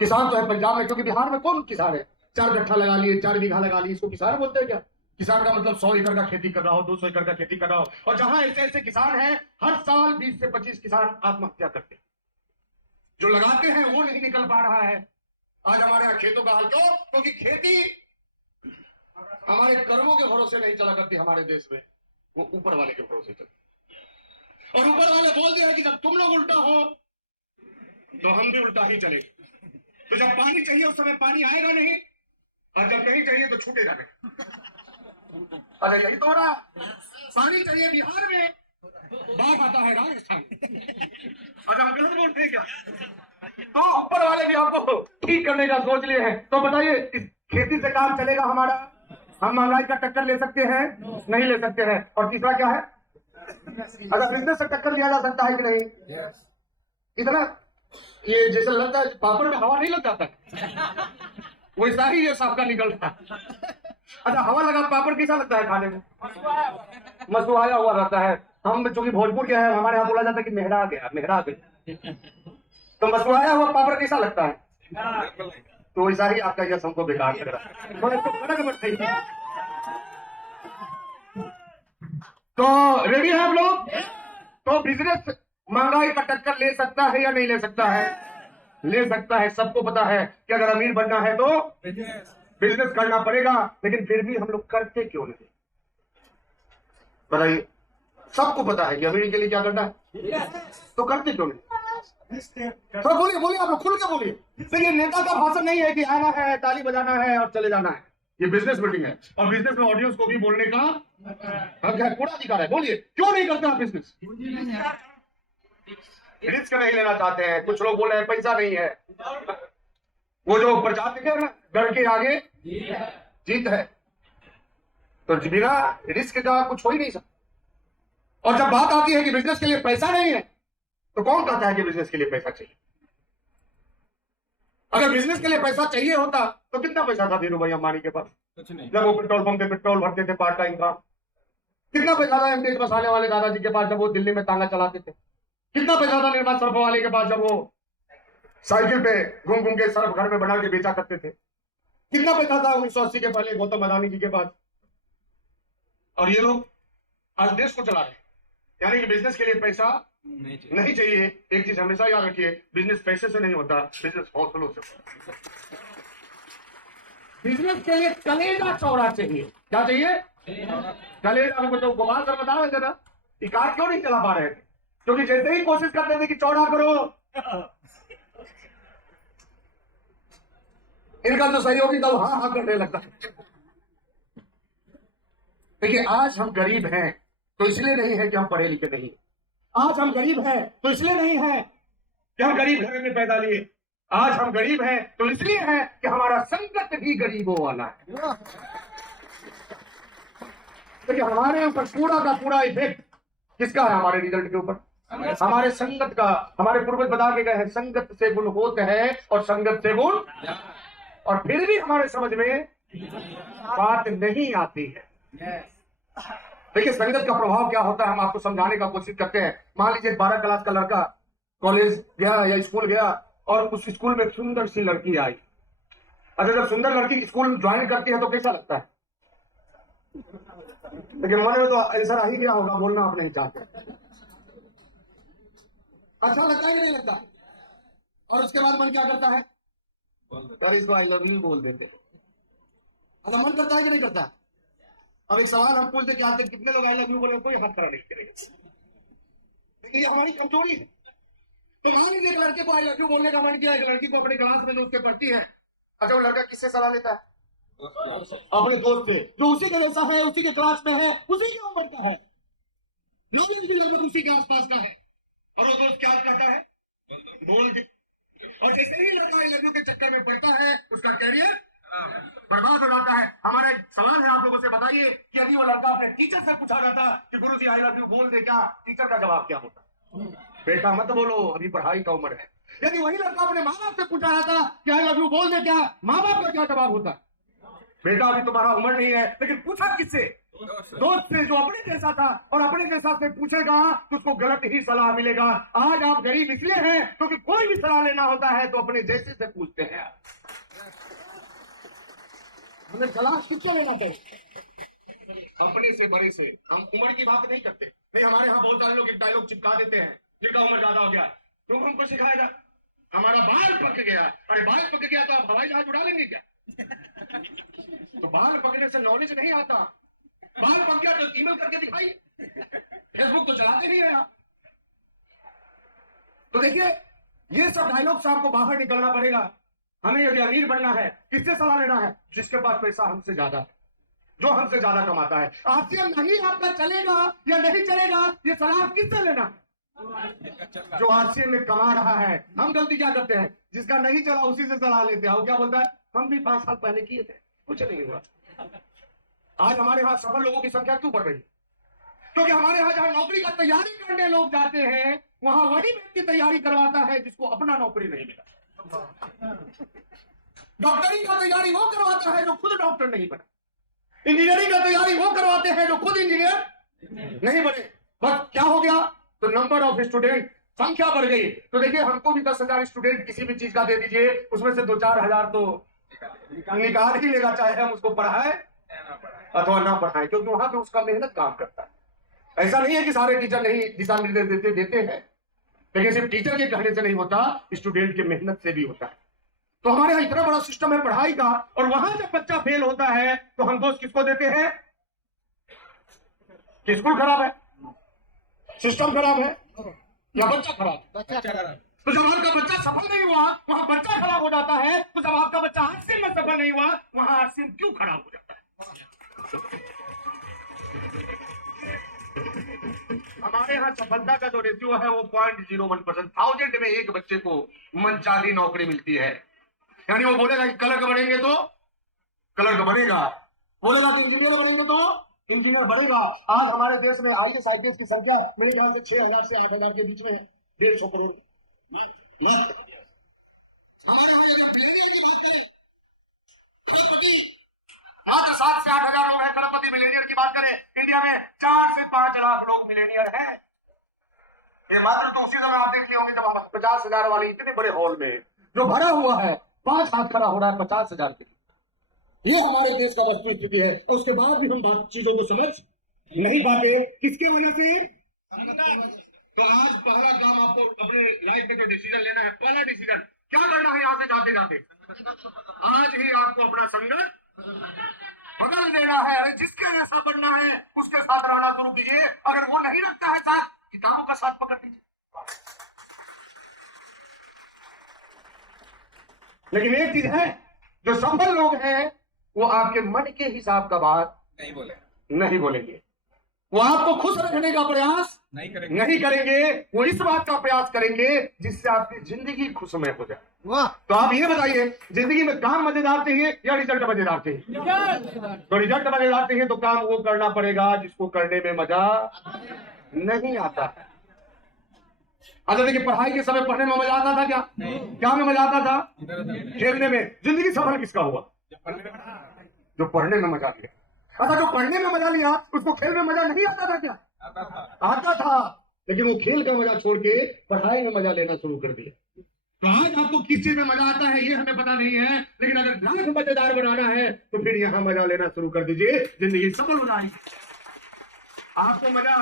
किसान तो है पंजाब में, क्योंकि बिहार में कौन किसान है? 4 गट्ठा लगा लिए, 4 बीघा लगा लिए, इसको किसान बोलते हैं क्या? किसान का मतलब 100 एकड़ का खेती कर रहा हो, 200 एकड़ का खेती कर रहा हो। और जहां ऐसे ऐसे किसान हैं, हर साल 20 से 25 किसान आत्महत्या करते हैं। जो लगाते हैं वो नहीं निकल पा रहा है। आज हमारे यहाँ खेतों का हाल क्यों? क्योंकि खेती हमारे कर्मों के भरोसे नहीं चला करती हमारे देश में, वो ऊपर वाले के भरोसे चलती। और ऊपर वाले बोल दिया कि जब तुम लोग उल्टा हो तो हम भी उल्टा ही चले। तो जब पानी चाहिए उस समय पानी आएगा नहीं, और जब नहीं चाहिए तो छूटेगा नहीं। अरे यही तो हो रहा। पानी चाहिए बिहार में, बाढ़ आता है राजस्थान। अच्छा हम गलत बोलते हैं क्या? तो ऊपर वाले भी आपको ठीक करने का सोच लिए हैं। तो बताइए, इस खेती से काम चलेगा हमारा? हम महंगाई का टक्कर ले सकते हैं? नहीं ले सकते हैं। और तीसरा क्या है? अगर बिजनेस से टक्कर लिया जा सकता है कि नहीं? इतना ये जैसे लगता है पापड़ में हवा नहीं लग जाता, वैसा ही ये सबका निकलता है। अच्छा हवा लगा पापड़ कैसा लगता है खाने में? मसुआया हुआ रहता है। हम चूंकि भोजपुर के हैं, हमारे यहाँ बोला जाता है कि मेहरा गया, मेहरा गया। तो मसुआया हुआ पापड़ कैसा लगता है? तो वैसा ही आपका यश हमको बेकार लग रहा है। तो रेडी है आप लोग? तो बिजनेस महंगाई का टक्कर ले सकता है या नहीं ले सकता है? ले सकता है। सबको पता है कि अगर अमीर बनना है तो बिजनेस करना पड़ेगा, लेकिन फिर भी हम लोग करते क्यों नहीं? बताइए, सबको पता है कि अमीरी के लिए क्या करना है, तो करते क्यों नहीं? तो बोलिए बोलिए, आप लोग खुल के बोलिए। देखिए, नेता का भाषण नहीं है कि आना है, ताली बजाना है और चले जाना है। ये बिजनेस मीटिंग है, और बिजनेस में ऑडियंस को भी बोलने का हक है, पूरा अधिकार है। बोलिए, क्यों नहीं करते आप बिजनेस? रिस्क नहीं लेना चाहते हैं। कुछ लोग बोल रहे हैं पैसा नहीं है। वो जो प्रचार दिखे ना, डर के आगे जीत है, तो बिना रिस्क का कुछ हो ही नहीं सकता। और जब बात आती है कि बिजनेस के लिए पैसा नहीं है, तो कौन कहता है कि बिजनेस के लिए पैसा चाहिए? अगर बिजनेस के लिए पैसा चाहिए होता तो कितना पैसा था धीरू भाई अंबानी के पास कुछ नहीं। जब वो पेट्रोल पंप पे पेट्रोल भरते थे पार्ट टाइम का? कितना पैसा था एमडीएच मसाले वाले दादाजी के पास जब वो दिल्ली में तांगा चलाते थे? कितना पैसा था निर्मा सर्फ वाले के पास जब वो साइकिल पे घूम घूम के सर्फ घर में बना के बेचा करते थे? कितना पैसा था 1980 के पहले गौतम अदानी जी के पास? और ये लोग आज देश को चला रहे हैं। यानी कि बिजनेस के लिए पैसा नहीं चाहिए। नहीं चाहिए। एक चीज हमेशा याद रखिए, बिजनेस पैसे से नहीं होता, बिजनेस हौसलों से होता है। बिजनेस के लिए कलेजा चौड़ा चाहिए। क्या चाहिए? कलेजा। हमको तो गोपाल सर बता रहे थे ना, कि कार क्यों नहीं चला पा रहे थे? क्योंकि जैसे ही कोशिश करते थे कि चौड़ा करो, इनका जो सहयोगी था वो हाँ हाँ करने लगता है। देखिए, आज हम गरीब हैं तो इसलिए नहीं है कि हम पढ़े लिखे नहीं। आज हम गरीब हैं तो इसलिए नहीं है कि हम गरीब घर में पैदा लिए। आज हम गरीब हैं तो इसलिए है कि हमारा संगत भी गरीबों वाला है। देखिए, हमारे ऊपर पूरा का पूरा इफेक्ट किसका है? हमारे रिजल्ट के ऊपर, हमारे संगत का। हमारे पूर्वज बता के गए हैं, संगत से गुण होते हैं और संगत से गुण, और फिर भी हमारे समझ में बात नहीं आती है। देखिए, संगत का प्रभाव क्या होता है, हम आपको समझाने का कोशिश करते हैं। मान लीजिए 12 क्लास का लड़का कॉलेज गया या स्कूल गया, और उस स्कूल में सुंदर सी लड़की आई। अच्छा, जब सुंदर लड़की स्कूल ज्वाइन करती है तो कैसा लगता है? लेकिन मन में तो आंसर आ ही गया होगा, बोलना आप नहीं चाहते। अच्छा लगता है कि नहीं लगता? और उसके बाद मन क्या करता है? यार इसको आई लव यू बोल देते। अच्छा, मन करता है कि नहीं करता? अब एक सवाल हम पूछते कि आज तक कितने लोग आई लव यू बोले? कोई हाथ खड़ा नहीं करेगा। लेकिन ये हमारी कमजोरी है। तो मान लीजिए एक लड़के को आई लव यू बोलने का मन किया, एक लड़की को अपने क्लास में जो उसके पढ़ती है। अच्छा, वो लड़का किससे सलाह लेता है? अपने दोस्त से, जो उसी के जैसा है, उसी के क्लास में है, उसी की उम्र का है, नॉलेज भी लगभग उसी के आसपास का है। और वो दोस्त क्या कहता है? बोल दे। और जैसे ही लड़का आई लव यू के चक्कर में पड़ता है, उसका कैरियर बर्बाद हो जाता है। हमारा एक सवाल है आप लोगों से, बताइए कि यदि वो लड़का अपने टीचर से पूछा जाता कि गुरुजी आई लव यू बोल दे क्या, टीचर का जवाब क्या होता? बेटा मत बोलो, अभी पढ़ाई का उम्र है। यदि वही लड़का अपने माँ बाप से पूछा जाता कि आई लव यू बोल दे क्या, माँ बाप का क्या जवाब होता? बेटा अभी तुम्हारा उम्र नहीं है। लेकिन पूछा किससे? दोस्त से, जो अपने जैसा था। और अपने जैसा से पूछेगा तो उसको गलत ही सलाह मिलेगा। आज आप गरीब इसलिए हैं क्योंकि कोई भी सलाह लेना होता है तो अपने जैसे से पूछते हैं। हमें सलाह किससे लेना चाहिए? अपने से, बड़े से। हम उम्र की बात नहीं करते। नहीं, हमारे यहाँ बहुत सारे लोग एक डायलॉग चिपका देते हैं, जिनका उम्र ज्यादा हो गया तुम हमको सिखाएगा, हमारा बाल पक गया। अरे बाल पक गया तो आप हवाई जहाज उड़ा लेंगे क्या? तो बाल पकने से नॉलेज नहीं आता। बाल पक गया तो ईमेल करके दिखाइए, फेसबुक तो चलाते नहीं है आप। तो देखिए, ये सब डायलॉग से आपको बाहर निकलना पड़ेगा। हमें यदि अमीर बनना है, किससे सलाह लेना है? जिसके पास पैसा हमसे ज्यादा है, जो हमसे ज्यादा कमाता है। आरसीएम नहीं आपका चलेगा या नहीं चलेगा, ये सलाह किससे लेना? जो आरसीएम में कमा रहा है। हम गलती क्या करते हैं? जिसका नहीं चला उसी से सलाह लेते हैं। वो क्या बोलता है? हम भी 5 साल पहले किए थे, कुछ नहीं हुआ। आज हमारे यहाँ सफल लोगों की संख्या क्यों बढ़ रही? क्योंकि हमारे यहाँ जहां नौकरी का तैयारी करने लोग जाते हैं, वहां वही व्यक्ति तैयारी करवाता है जिसको अपना नौकरी नहीं मिला। डॉक्टरी का तैयारी वो करवाता है जो खुद डॉक्टर नहीं बना। इंजीनियरिंग का तैयारी वो करवाते हैं जो खुद इंजीनियर नहीं बने। बस क्या हो गया? तो नंबर ऑफ स्टूडेंट, संख्या बढ़ गई। तो देखिए, हमको भी 10,000 स्टूडेंट किसी भी चीज का दे दीजिए, उसमें से 2-4 हजार तो निकाल ही लेगा, चाहे हम उसको पढ़ाए अथवा ना पढ़ाए, क्योंकि वहां पे उसका मेहनत काम करता है। ऐसा नहीं है कि सारे टीचर नहीं दिशा निर्देश देते हैं। लेकिन सिर्फ टीचर के कहने से नहीं होता, स्टूडेंट की मेहनत से भी होता है। तो हमारे यहाँ इतना बड़ा सिस्टम है पढ़ाई का, और वहां जब बच्चा फेल होता है तो हम दोस्त किसको देते हैं कि स्कूल खराब है, सिस्टम खराब है, या बच्चा खराब है। तो जब आपका बच्चा सफल नहीं हुआ वहां बच्चा खराब हो जाता है, तो जब आपका बच्चा आरसीएम में सफल नहीं हुआ वहां आरसीएम क्यों खराब हो जाता है? हमारे यहाँ सफलता का जो रेशियो है वो 0.01%। 1000 में एक बच्चे को मनचाही नौकरी मिलती है। यानी वो बोलेगा कि क्लर्क बनेंगे तो क्लर्क बनेगा, बोलेगा कि इंजीनियर बनेंगे तो इंजीनियर बनेगा। आज हमारे देश में आईएएस आईपीएस की संख्या मेरे ख्याल से 6000 से 8000 के बीच में है, 150 करोड़। हमारे यहाँ अगर मिलेनियर की बात करें, मात्र 7 से 8 हजार लोग हैं करोड़पति। मिलेनियर की बात करें, इंडिया में 4 से 5 लाख लोग मिलेनियर हैं। ये मात्र तो उसी समय आप देख लिए होंगे जब हम 50,000 वाले इतने बड़े हॉल में जो भरा हुआ है, 5 हाथ खड़ा हो रहा है 50,000 के। ये हमारे देश का वस्तु स्थिति है। और उसके बाद भी हम बात चीजों को समझ नहीं पाते, किसके वजह से? तो आज पहला काम आपको अपने लाइफ में जो डिसीजन लेना है, पहला डिसीजन क्या करना है यहाँ से जाते जाते, आज ही आपको अपना संगत बदल देना है। अरे जिसके जैसा बनना है उसके साथ रहना शुरू कीजिए। अगर वो नहीं रखता है साथ, किताबों का साथ पकड़ लीजिए। लेकिन एक चीज है, जो सफल लोग हैं वो आपके मन के हिसाब का बात नहीं बोलेंगे। वो आपको खुश रखने का प्रयास नहीं करेंगे। वो इस बात का प्रयास करेंगे जिससे आपकी जिंदगी खुशमय हो जाए। वाह! तो आप ये बताइए, जिंदगी में काम मजेदार चाहिए या रिजल्ट मजेदार चाहिए? तो रिजल्ट मजेदार चाहिए तो काम वो करना पड़ेगा जिसको करने में मजा नहीं आता। अच्छा देखिए, पढ़ाई के समय पढ़ने में मजा आता था क्या? क्या में मजा आता था? खेलने में। जिंदगी सफल किसका हुआ? जो पढ़ने में मजा लिया। अच्छा, जो पढ़ने में मजा लिया उसको खेल में मजा नहीं आता था क्या? आता था, लेकिन वो खेल का मजा छोड़ के पढ़ाई में मजा लेना शुरू कर दिया। तो आज आपको किस चीज में मजा आता है ये हमें पता नहीं है, लेकिन अगर लाख मजेदार बनाना है तो फिर यहाँ मजा लेना शुरू कर दीजिए, जिंदगी सफल हो जाएगी। आपको मजा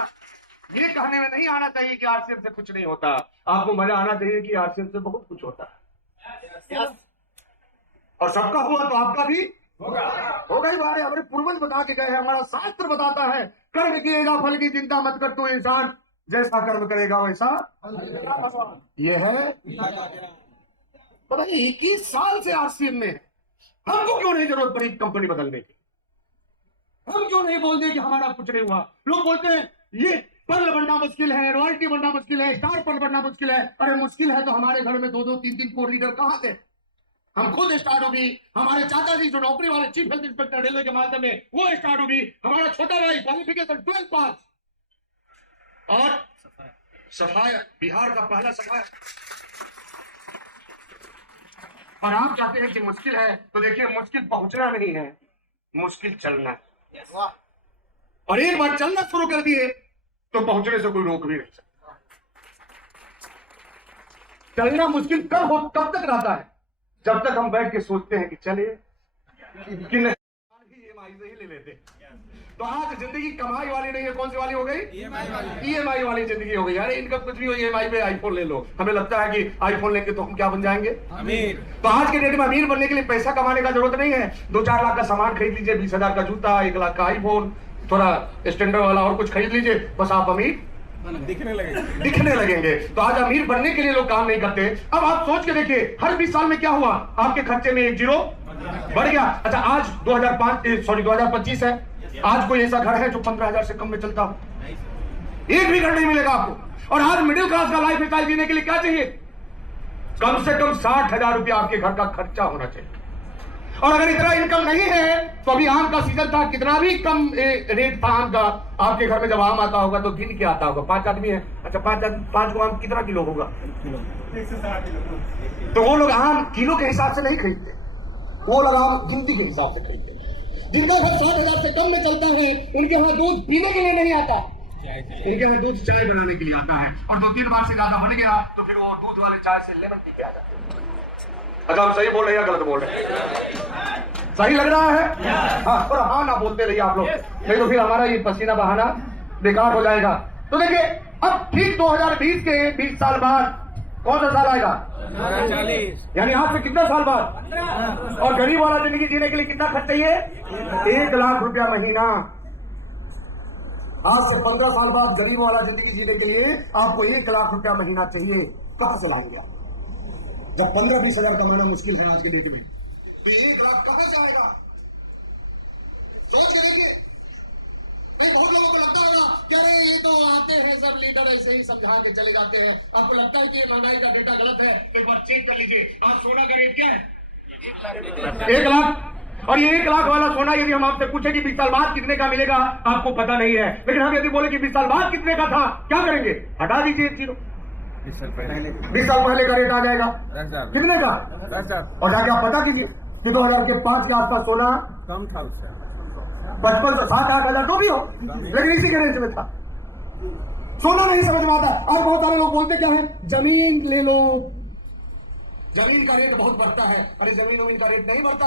ये कहने में नहीं आना चाहिए कि आरसीएम से कुछ नहीं होता। आपको मजा आना चाहिए कि आरसीएम से बहुत कुछ होता है। और सबका हुआ तो आपका भी होगा ही। बारे हमारे पूर्वज बता के गए हैं, हमारा शास्त्र बताता है, कर्म किएगा फल की चिंता मत कर तू इंसान, जैसा कर्म करेगा वैसा। ये है पता नहीं 21 साल से आरसीएम में हमको क्यों नहीं जरूरत पड़ी कंपनी बदलने की? हम क्यों नहीं बोलते कि हमारा कुछ नहीं हुआ? लोग बोलते हैं ये पर्ल बनना मुश्किल है, रॉयल्टी बनना मुश्किल है, स्टार पर्ल बनना मुश्किल है। अरे मुश्किल है तो हमारे घर में 2-2, 3-3 कोर लीडर कहाँ थे? हम खुद स्टार्ट होगी। हमारे चाचा जी जो नौकरी वाले चीफ हेल्थ इंस्पेक्टर रेलवे के माध्यम में, वो स्टार्ट होगी। हमारा छोटा भाई क्वालिफिकेशन 12 पास और सफाया, बिहार का पहला सफाया। और आप चाहते हैं कि मुश्किल है, तो देखिए मुश्किल पहुंचना नहीं है, मुश्किल चलना है। और एक बार चलना शुरू कर दिए तो पहुंचने से कोई रोक भी नहीं सकता। चलना मुश्किल कब तक रहता है? जब तक हम बैठ के सोचते हैं कि चले कि नहीं, ईएमआई से ही ले लेते। तो आज जिंदगी कमाई वाली नहीं है, कौन सी वाली हो गई? ईएमआई वाली जिंदगी हो गई। अरे इनका कुछ भी हो, ईएमआई पे आईफोन ले लो। हमें लगता है कि आईफोन लेंगे तो हम क्या बन जाएंगे? अमीर। तो आज के डेट में अमीर बनने के लिए पैसा कमाने का जरूरत नहीं है। 2-4 लाख का सामान खरीद लीजिए, 20,000 का जूता, 1 लाख का आईफोन, थोड़ा स्टैंडर्ड वाला और कुछ खरीद लीजिए, बस आप अमीर दिखने लगेंगे। तो आज अमीर बनने के लिए लोग काम नहीं करते। अब आप सोच के देखिए, हर 20 साल में क्या हुआ? आपके खर्चे में 1 जीरो बढ़ गया। अच्छा, आज 2025 है। आज कोई ऐसा घर है जो 15,000 से कम में चलता हो? एक भी घर नहीं मिलेगा आपको। और आज मिडिल क्लास का लाइफ स्टाइल जीने के लिए क्या चाहिए? कम से कम 60,000 रुपया आपके घर का खर्चा होना चाहिए। और अगर इतना इनकम नहीं है तो अभी आम का सीजन था, कितना भी कम रेट था आम का, आपके घर में जब आम आता होगा तो गिन के आता होगा। 5 आदमी है, अच्छा 5 को आम कितना किलो होगा? 160 किलो। तो वो लोग आम किलो के हिसाब से नहीं खरीदते, वो लोग आम गिनती के हिसाब से खरीदते। जिनका घर 60,000 से कम में चलता है उनके यहाँ दूध पीने के लिए नहीं आता, उनके यहाँ दूध चाय बनाने के लिए आता है। और 2-3 बार से ज्यादा बढ़ गया तो फिर वो दूध वाले चाय से लेमन पी के आ जाते हैं। अच्छा, हम सही बोल रहे हैं या गलत बोल रहे हैं? सही लग रहा है? हाँ, थोड़ा हाँ ना बोलते रहिए आप लोग, नहीं तो फिर हमारा ये पसीना बहाना बेकार हो जाएगा। तो देखिए, अब ठीक 2020 के 20 साल बाद कौन सा साल आएगा? 40 यानी आज से कितना साल बाद? और गरीब वाला जिंदगी जीने के लिए कितना खर्च चाहिए? 1 लाख रुपया महीना। आज से 15 साल बाद गरीब वाला जिंदगी जीने के लिए आपको 1 लाख रुपया महीना चाहिए। कहां से लाएंगे आप? जब 15-20 हजार कमाना मुश्किल है आज के डेट में, तो 1 लाख कहां से आएगा? सोच के देखिए। नहीं, बहुत लोगों को लगता होगा कि अरे ये तो आते हैं सब लीडर ऐसे ही समझा के चले जाते हैं। आपको लगता है कि ये महंगाई का डेटा गलत है, तो एक बार चेक कर लीजिए। आज सोना का रेट क्या है? 1 लाख। और ये 1 लाख वाला सोना यदि हम आपसे पूछे कि 20 साल बाद कितने का मिलेगा, आपको पता नहीं है। लेकिन हम यदि बोले कि 20 साल बाद कितने का था, क्या करेंगे? हटा दीजिए 1 जीरो। 20 साल पहले 20 साल पहले का रेट आ जाएगा 10,000 कितने का? 10,000 और जाके आप पता कीजिए कि 2005 के आसपास सोना कम था उससे। 55 से 7-8 हजार जो भी हो, लेकिन इसी के रेंज में था। सोना नहीं समझ में आता। और बहुत सारे लोग बोलते क्या है, जमीन ले लो, जमीन का रेट बहुत बढ़ता है। अरे जमीन का रेट नहीं बढ़ता।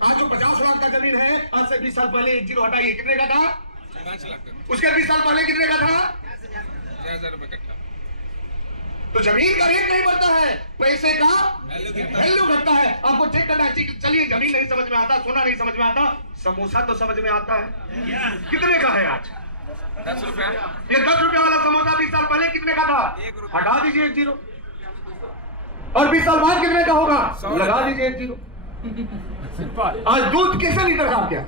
आज जो 50 लाख का जमीन है, आज से 20 साल पहले 1 जीरो हटाइए, कितने का था? 5 लाख। उसके 20 साल पहले कितने का था? 6,000 रुपए कट्टा। तो जमीन का रेट नहीं बढ़ता है, पैसे का वैल्यू घटता है। आपको चेक करना है। चलिए, जमीन नहीं समझ में आता, सोना नहीं समझ में आता, समोसा तो समझ में आता है। कितने का है आज? 10 रुपया। ये 10 रुपया वाला समोसा 20 साल पहले कितने का था? 1 रुपया। हटा दीजिए 1 जीरो। और 20 साल बाद कितने का होगा? 100 लगा दीजिए 1 जीरो। आज दूध कैसे लीटर था क्या?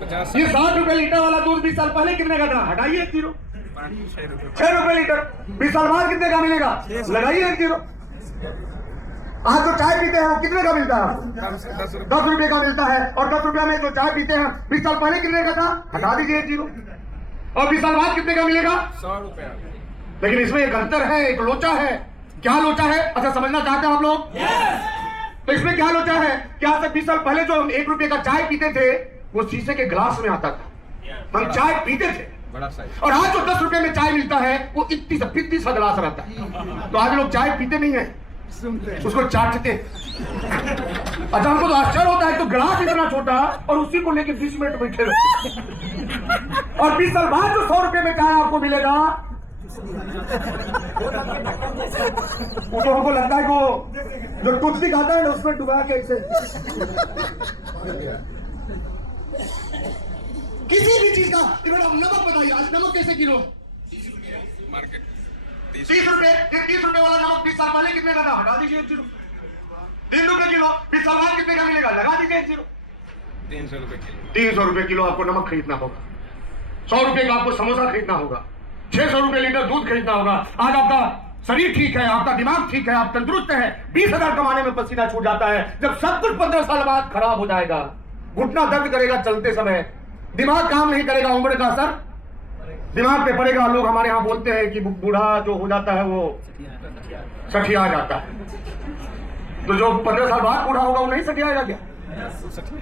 50 ये 60 रुपए लीटर वाला दूध 20 साल पहले कितने का था? हटाइए 1 जीरो। 6 रुपये। 6 रुपए लीटर। 20 साल बाद कितने का मिलेगा? लगाइए 1 जीरो। आज जो चाय पीते हैं वो कितने का मिलता है आपको? कम से 10 रुपये। 10 रुपए का मिलता है। और 10 रुपया में जो चाय पीते हैं 20 साल पहले कितने का था? हटा दीजिए 1 जीरो। और 20 साल बाद कितने का मिलेगा? 100 रुपया। लेकिन इसमें एक अंतर है, एक लोचा है। क्या लोचा है? अच्छा, समझना चाहते हैं आप लोग? तो इसमें क्या लोचा है? क्या आज से 20 साल पहले जो हम 1 रुपए का चाय पीते थे, वो शीशे के गिलास में आता था। हम चाय पीते थे। बड़ा साइज। और आज जो 10 रुपए में चाय मिलता है, वो 31 सा गिलास रहता है। तो आज लोग चाय पीते नहीं है, उसको चाटते। अच्छा, हमको तो आश्चर्य होता है, तो गिलास इतना छोटा और उसी को लेके 20 मिनट बैठे रहते। और 20 साल बाद जो 100 रुपए में चाय आपको मिलेगा, वो तो हमको लगता है कि वो जो टूथपिक खाता है ना, उसमें डुबा के ऐसे। किसी भी चीज का नमक बताइए, आज नमक कैसे किलो? मार्केट 30 रुपए। 30 रुपए वाला नमक 20 साल पहले कितने का था? हटा दीजिए 1 जीरो। 3 रुपए किलो। 20 साल बाद कितने का मिलेगा? लगा दीजिए 1 जीरो। 300 रुपए किलो। 300 रुपए किलो आपको नमक खरीदना होगा। 100 रुपए का आपको समोसा खरीदना होगा। 600 रुपए लीटर दूध खरीदना होगा। आज आपका शरीर ठीक है, आपका दिमाग ठीक है, आप तंदुरुस्त हैं, 20,000 कमाने में पसीना छूट जाता है। जब सब कुछ 15 साल बाद खराब हो जाएगा, घुटना दर्द करेगा चलते समय, दिमाग काम नहीं करेगा, उम्र का असर दिमाग पे पड़ेगा। लोग हमारे यहाँ बोलते हैं कि बूढ़ा जो हो जाता है वो सठिया जाता है। तो जो 15 साल बाद बूढ़ा होगा वो नहीं सठियाएगा क्या?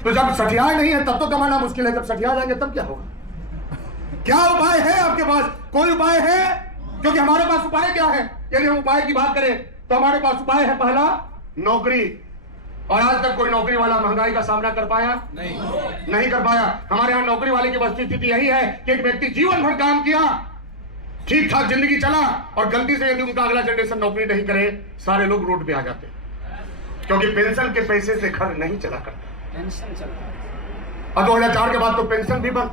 तो जब सठियाए नहीं है तब तो कमाना मुश्किल है, जब सठिया जाएंगे तब क्या होगा? क्या उपाय है आपके पास? कोई उपाय है? क्योंकि हमारे पास उपाय क्या है? यदि हम उपाय की बात करें तो हमारे पास उपाय है पहला, नौकरी। और आज तक कोई नौकरी वाला महंगाई का सामना कर पाया? नहीं कर पाया। हमारे यहाँ नौकरी वाले की वस्तुस्थिति यही है कि एक व्यक्ति जीवन भर काम किया, ठीक ठाक जिंदगी चला, और गलती से यदि उनका अगला जनरेशन नौकरी नहीं करे, सारे लोग रोड पे आ जाते हैं, क्योंकि पेंशन के पैसे से घर नहीं चला करता। और 2004 के बाद तो पेंशन भी बंद।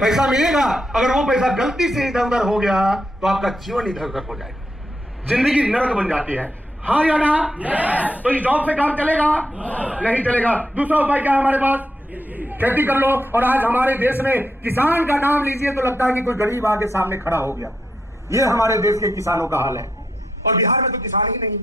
पैसा मिलेगा, अगर वो पैसा गलती से इधर उधर हो गया तो आपका जीवन इधर उधर हो जाएगा, जिंदगी नरक बन जाती है। हाँ या ना? तो इस जॉब से काम चलेगा? नहीं चलेगा। दूसरा उपाय क्या है हमारे पास? खेती कर लो। और आज हमारे देश में किसान का नाम लीजिए तो लगता है कि कोई गरीब आके सामने खड़ा हो गया। ये हमारे देश के किसानों का हाल है। और बिहार में तो किसान ही नहीं,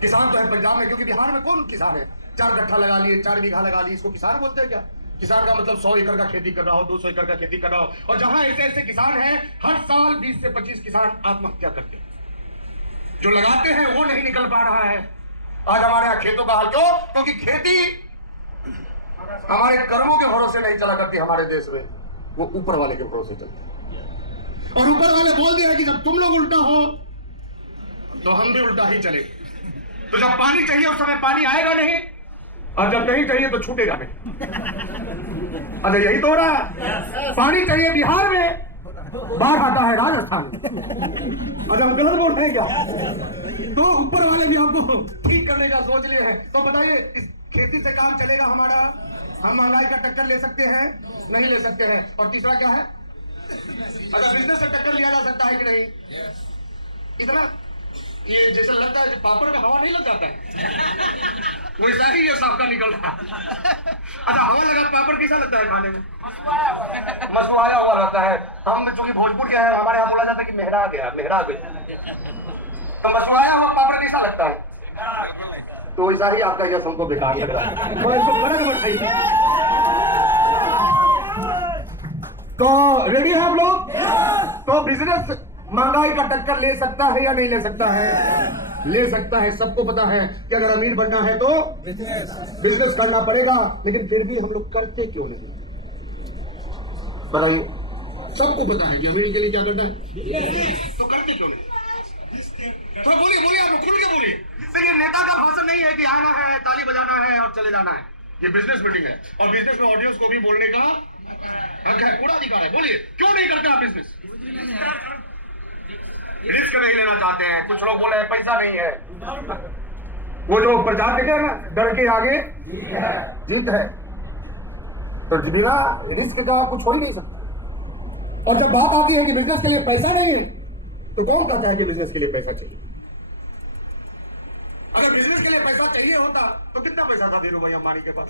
किसान तो है पंजाब में, क्योंकि बिहार में कौन किसान है? 4 गट्ठा लगा लिए, 4 बीघा लगा लिए, इसको किसान बोलते हैं क्या? किसान का मतलब 100 एकड़ का खेती कर रहा हो, 200 एकड़ का खेती कर रहा हो। और जहां ऐसे ऐसे किसान हैं, हर साल 20 से 25 किसान आत्महत्या करते हैं। जो लगाते हैं वो नहीं निकल पा रहा है। आज हमारे यहाँ खेतों का हाल क्यों? क्योंकि खेती हमारे कर्मों के भरोसे नहीं चला करती हमारे देश में, वो ऊपर वाले के भरोसे चलती है। और ऊपर वाले बोल दिया कि जब तुम लोग उल्टा हो तो हम भी उल्टा ही चले। तो जब पानी चाहिए उस समय पानी आएगा नहीं, और जब नहीं चाहिए तो छूटेगा नहीं। अरे यही तो हो रहा है। पानी चाहिए बिहार में बाढ़ आता है राजस्थान। अच्छा हम गलत बोल रहे हैं क्या? तो ऊपर वाले भी आपको ठीक करने का सोच लिए हैं। तो बताइए इस खेती से काम चलेगा हमारा? हम महंगाई का टक्कर ले सकते हैं? नहीं ले सकते हैं। और तीसरा क्या है? अगर बिजनेस से टक्कर लिया जा सकता है कि नहीं? इतना ये जैसा लगता है पापड़ में हवा नहीं लग जाता है वैसा ही ये सबका निकल रहा है। अच्छा हवा लगा पापड़ कैसा लगता है खाने में? मसुआया हुआ रहता है। हम चूंकि भोजपुर के हैं, हमारे यहाँ बोला जाता है कि मेहरा गया, मेहरा गया। तो मसुआया हुआ पापड़ कैसा लगता है? तो वैसा ही आपका यश हमको बेकार लग रहा है। तो इसको फर्क बताइए। तो रेडी है आप लोग? तो बिजनेस महंगाई का टक्कर ले सकता है या नहीं ले सकता है? ले सकता है। सबको पता है कि अगर अमीर बनना है तो बिजनेस करना पड़ेगा, लेकिन फिर भी हम लोग करते क्यों नहीं? बताइए। सबको पता है कि अमीरी के लिए क्या करना है, तो करते क्यों नहीं? तो बोलिए बोलिए, आप खुल के बोलिए। देखिए नेता का भाषण नहीं है कि आना है, ताली बजाना है और चले जाना है। ये बिजनेस मीटिंग है और बिजनेस में ऑडियंस को भी बोलने का हक है, पूरा अधिकार है। बोलिए क्यों नहीं करते आप बिजनेस? रिस्क नहीं लेना चाहते हैं। कुछ लोग बोले पैसा नहीं है। वो जो प्रचार देखे ना, डर के आगे जीत है। तो बिना रिस्क का कुछ हो ही नहीं सकता। और जब बात आती है कि बिजनेस के लिए पैसा नहीं है, तो कौन कहता है कि बिजनेस के लिए पैसा चाहिए? अगर बिजनेस के लिए पैसा चाहिए होता तो कितना पैसा था धीरू भाई अंबानी के पास?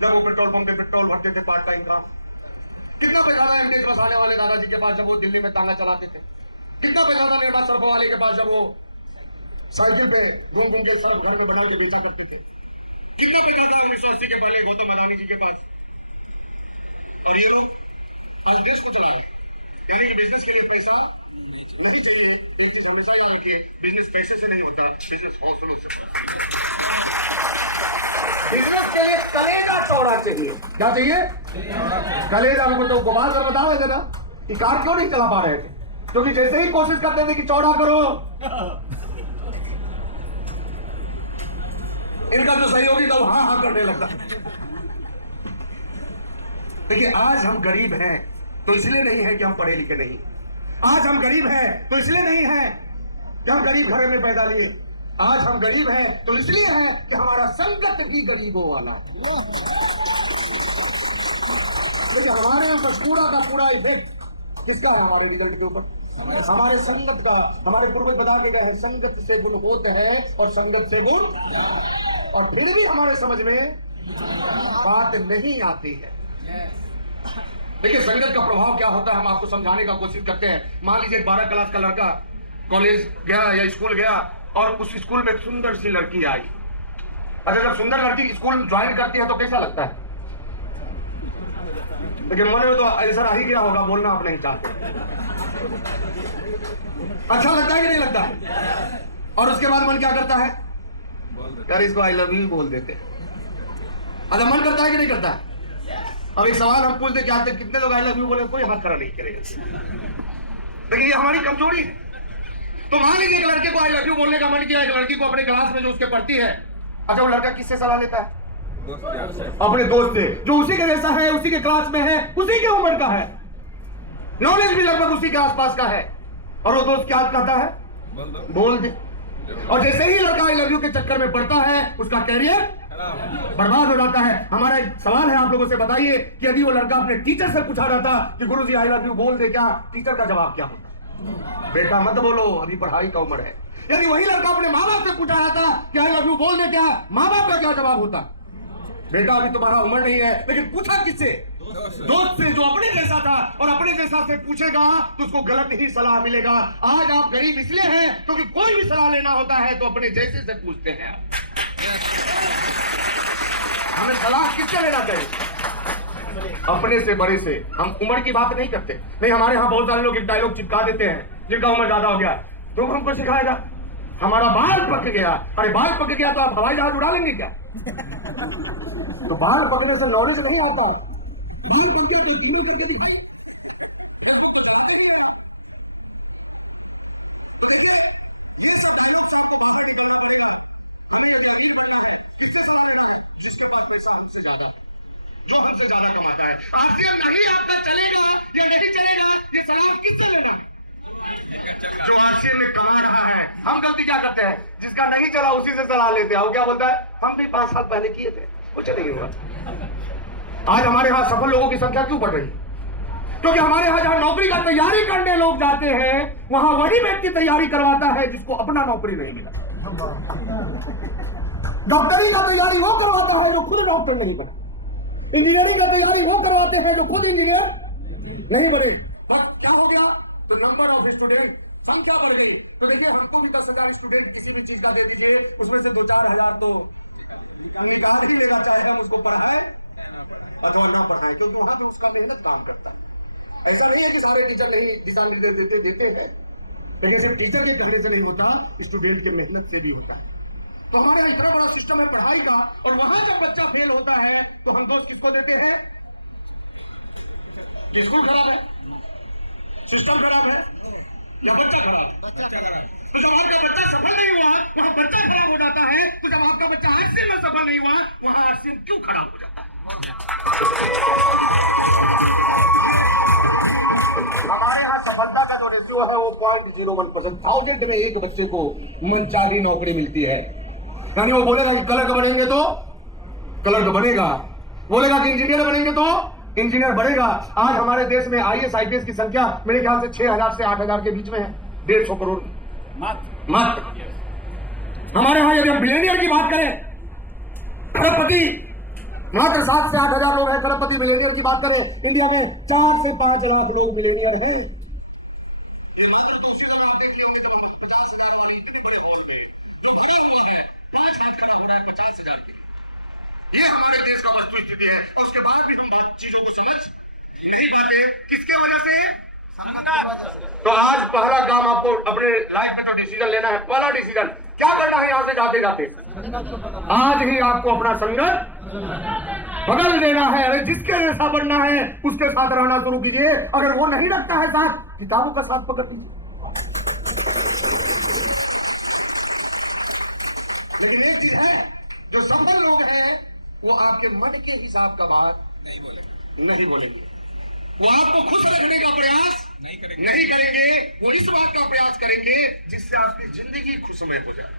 जब वो पेट्रोल पंप पे पेट्रोल भरते थे पार्ट टाइम काम। कितना पैसा था एमडी रसाने वाले दादाजी के पास जब वो दिल्ली में तांगा चलाते थे? कितना पैसा था निर्मा सड़कों वाले के पास जब वो साइकिल पे घूम घूम के सड़क घर में बना के बेचा करते थे? कितना पैसा था 1980 के पहले गौतम अदानी जी के पास? और ये लोग आज देश को चला रहे। यानी कि बिजनेस के लिए पैसा नहीं चाहिए। एक चीज हमेशा याद रखिए, बिजनेस पैसे से नहीं होता, बिजनेस हौसलों से। बिजनेस के लिए कलेजा चौड़ा चाहिए। क्या चाहिए? कलेजा। हमको तो गुमान कर बता रहे थे ना कि कार क्यों नहीं चला पा रहे थे, क्योंकि जैसे ही कोशिश करते थे कि चौड़ा करो, इनका जो सहयोगी था वो हाँ हाँ करने लगता। देखिए आज हम गरीब हैं तो इसलिए नहीं है कि हम पढ़े लिखे नहीं। आज हम गरीब हैं तो इसलिए नहीं है कि हम गरीब घर में पैदा लिए। आज हम गरीब हैं तो इसलिए है कि हमारा संगत भी गरीबों वाला। तो हमारे ऊपर पूरा का पूरा इफेक्ट किसका है? हमारे रिजल्ट के ऊपर, हमारे संगत का। हमारे पूर्वज बता दे गए हैं संगत से गुण होते हैं और संगत से गुण, और फिर भी हमारे समझ में बात नहीं आती है। देखिए संगत का प्रभाव क्या होता है हम आपको समझाने का कोशिश करते हैं। मान लीजिए 12 क्लास का लड़का कॉलेज गया या स्कूल गया और उस स्कूल में एक सुंदर सी लड़की आई। अच्छा जब सुंदर लड़की स्कूल ज्वाइन करती है तो कैसा लगता है? लेकिन मन में तो ऐसा आ ही गया होगा, बोलना आप नहीं चाहते। अच्छा लगता है कि नहीं लगता है? और उसके बाद मन क्या करता है? यार इसको आई लव यू बोल देते। अच्छा मन करता है कि नहीं करता है? अब एक सवाल हम पूछते क्या कितने लोग आई लव यू बोले? कोई हाथ खड़ा नहीं करेगा। देखिए ये हमारी कमजोरी है। तो मान लीजिए एक लड़के को आई लव यू बोलने का मन किया, एक लड़की को अपने क्लास में जो उसके पढ़ती है। अच्छा वो लड़का किससे सलाह लेता है? अपने दोस्त से, जो उसी के जैसा है, उसी के क्लास में है, उसी के उम्र का है, नॉलेज भी लगभग उसी के आसपास का है। और वो दोस्त क्या कहता है? बोल दे। और जैसे ही लड़का आई लव यू के चक्कर में पड़ता है उसका कैरियर बर्बाद हो जाता है। हमारा एक सवाल है आप लोगों से, बताइए कि यदि वो लड़का अपने टीचर से पूछा जाता कि गुरुजी आई लव यू बोल दे, क्या टीचर का जवाब क्या होता? बेटा मत बोलो, अभी पढ़ाई का उम्र है। यदि वही लड़का अपने माँ बाप से पूछा जाता कि आई लव यू बोल दे, क्या माँ बाप का क्या जवाब होता? बेटा अभी तुम्हारा उम्र नहीं है। लेकिन पूछा किससे? दोस्त से, जो अपने जैसा था। और अपने जैसा से पूछेगा तो उसको गलत ही सलाह मिलेगा। आज आप गरीब इसलिए हैं क्योंकि कोई भी सलाह लेना होता है तो अपने जैसे से पूछते हैं। हमें सलाह किससे लेना चाहिए? अपने से, बड़े से। हम उम्र की बात नहीं करते। नहीं, हमारे यहाँ बहुत सारे लोग एक डायलॉग चिपका देते हैं जिनका उम्र ज्यादा हो गया, तो हमको सिखाएगा हमारा बाल पक गया। अरे बाल पक गया तो आप हवाई जहाज उड़ा लेंगे क्या? तो बाल पकने से नॉलेज नहीं आता। जिसके पास पैसा हमसे ज्यादा। जो हमसे ज्यादा कमाता है। आरसीएम नहीं आपका चलेगा या नहीं चलेगा, ये सलाह किससे लेना है? जो आरसीएम में कमा रहा है। हम गलती क्या करते हैं, जिसका नहीं चला उसी से सलाह लेते हैं। वो क्या बोलता है, हम भी 5 साल पहले किए थे, कुछ नहीं हुआ। आज हमारे यहाँ सफल लोगों की संख्या क्यों बढ़ रही है? क्योंकि हमारे यहाँ जहां नौकरी का तैयारी करने लोग जाते हैं, वहां वही व्यक्ति तैयारी करवाता है जिसको अपना नौकरी नहीं मिला। डॉक्टरी का तैयारी वो करवाता है जो खुद डॉक्टर नहीं बना। इंजीनियरिंग का तैयारी वो करवाते हैं जो खुद इंजीनियर नहीं बने। बट क्या हो गया, तो नंबर ऑफ स्टूडेंट संख्या बढ़ गई। तो देखिए, हमको भी 10,000 स्टूडेंट किसी भी चीज का दे दीजिए, उसमें से 2-4 हजार तो निकाल ही लेगा, चाहे हम उसको पढ़ाए अथवा ना पढ़ाए, क्योंकि वहां पे उसका मेहनत काम करता है। ऐसा नहीं है कि सारे टीचर नहीं दिशा निर्देश देते हैं, लेकिन सिर्फ टीचर के कहने से नहीं होता, स्टूडेंट के मेहनत से भी होता है। तो हमारे यहाँ इतना बड़ा सिस्टम है पढ़ाई का, और वहां जब बच्चा फेल होता है तो हम दोस्त किसको देते हैं? स्कूल खराब है, सिस्टम खराब है, या बच्चा खराब है? तो जब आपका बच्चा सफल नहीं हुआ, वहां बच्चा खराब हो जाता है। तो जब आपका बच्चा आरसीएम में सफल नहीं हुआ, वहां आरसीएम क्यों खराब हो जाता है? हमारे यहाँ सफलता का जो रेशियो है वो 0.01%। 1000 में एक बच्चे को मनचाही नौकरी मिलती है। यानी वो बोलेगा कि क्लर्क बनेंगे तो क्लर्क बनेगा, बोलेगा कि इंजीनियर बनेंगे तो इंजीनियर बनेगा। आज हमारे देश में आईएएस आईपीएस की संख्या मेरे ख्याल से 6000 से 8000 के बीच में है, 150 करोड़ मात्र। हमारे यहाँ यदि हम बिलियनियर की बात करें, खरबपति मात्र 7 से 8 हजार लोग हैं। खरबपति मिलेनियर की बात करें, इंडिया में 4 से 5 लाख लोग मिलेनियर हैं। ये हमारे देश का वस्तु स्थिति है। तो उसके बाद भी हम चीजों को समझ नहीं पाते, किसके वजह से? तो आज पहला काम आपको अपने लाइफ में तो डिसीजन लेना है। पहला डिसीजन क्या करना है, यहाँ से जाते जाते आज ही आपको अपना संगत बदल देना है। अरे जिसके जैसा बनना है उसके साथ रहना शुरू कीजिए। अगर वो नहीं रखता है साथ, किताबों का साथ पकड़ लीजिए। लेकिन एक चीज है, जो सफल लोग हैं वो आपके मन के हिसाब का बात नहीं बोलेंगे। वो आपको खुश रखने का प्रयास नहीं करेंगे। वो इस बात का प्रयास करेंगे जिससे आपकी जिंदगी खुशमय हो जाए।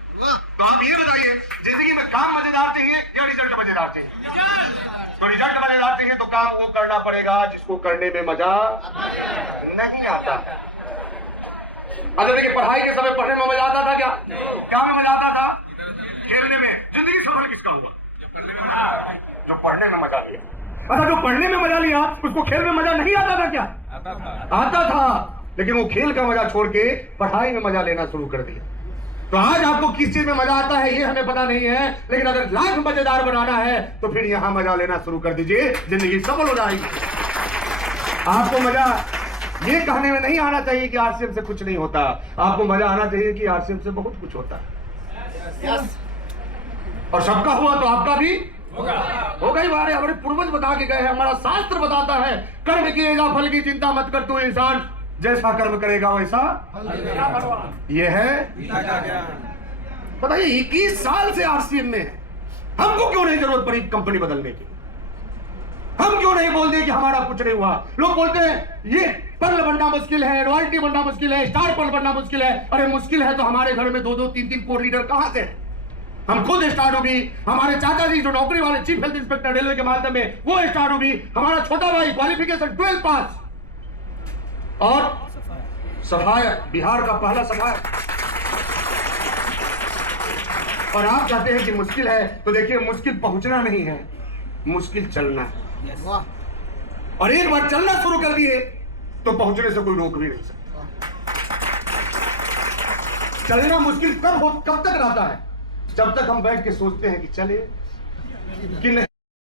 तो आप ये बताइए, जिंदगी में काम मजेदार चाहिए या रिजल्ट मजेदार चाहिए? तो रिजल्ट मजेदार चाहिए तो काम वो करना पड़ेगा जिसको करने में मजा नहीं आता। अच्छा देखिए, पढ़ाई के समय पढ़ने में मजा आता था क्या? क्या में मजा आता था? खेलने में। जिंदगी सफल किसका हुआ? जो पढ़ने में मजा लिया। अच्छा, जो पढ़ने में मजा लिया उसको खेल में मजा नहीं आता था क्या? आता था, लेकिन वो खेल का मजा छोड़ के पढ़ाई में मजा लेना शुरू कर दिया। तो आज आपको किस चीज में मजा आता है ये हमें पता नहीं है, लेकिन अगर लाइफ मजेदार बनाना है तो फिर यहां मजा लेना शुरू कर दीजिए, जिंदगी सफल हो जाएगी। आपको मजा ये कहने में नहीं आना चाहिए कि आरसीएम से कुछ नहीं होता। आपको मजा आना चाहिए कि आरसीएम से बहुत कुछ होता है। और सबका हुआ तो आपका भी होगा ही। हमारे पूर्वज बता के गए हैं, हमारा शास्त्र बताता है, कर्म किएगा फल की चिंता मत कर तू इंसान, जैसा कर्म करेगा वैसा ये है। बताइए 21 साल से आरसीएम में है, हमको क्यों नहीं जरूरत पड़ी कंपनी बदलने की? हम क्यों नहीं बोल दिए कि हमारा कुछ नहीं हुआ? लोग बोलते हैं ये पर्ल बनना मुश्किल है, रॉयल्टी बनना मुश्किल है, स्टार पर्ल बनना मुश्किल है। अरे मुश्किल है तो हमारे घर में 2-2, 3-3 कोर लीडर कहां से? हम खुद स्टार होगी। हमारे चाचा जी जो नौकरी वाले चीफ हेल्थ इंस्पेक्टर रेलवे के माध्यम में, वो स्टार होगी। हमारा छोटा भाई क्वालिफिकेशन 12 पास और सफायक, बिहार का पहला सफायक। और आप चाहते हैं कि मुश्किल है, तो देखिए मुश्किल पहुंचना नहीं है, मुश्किल चलना है। और एक बार चलना शुरू कर दिए तो पहुंचने से कोई रोक भी नहीं सकता। चलना मुश्किल कब तक रहता है? जब तक हम बैठ के सोचते हैं कि चले कि नहीं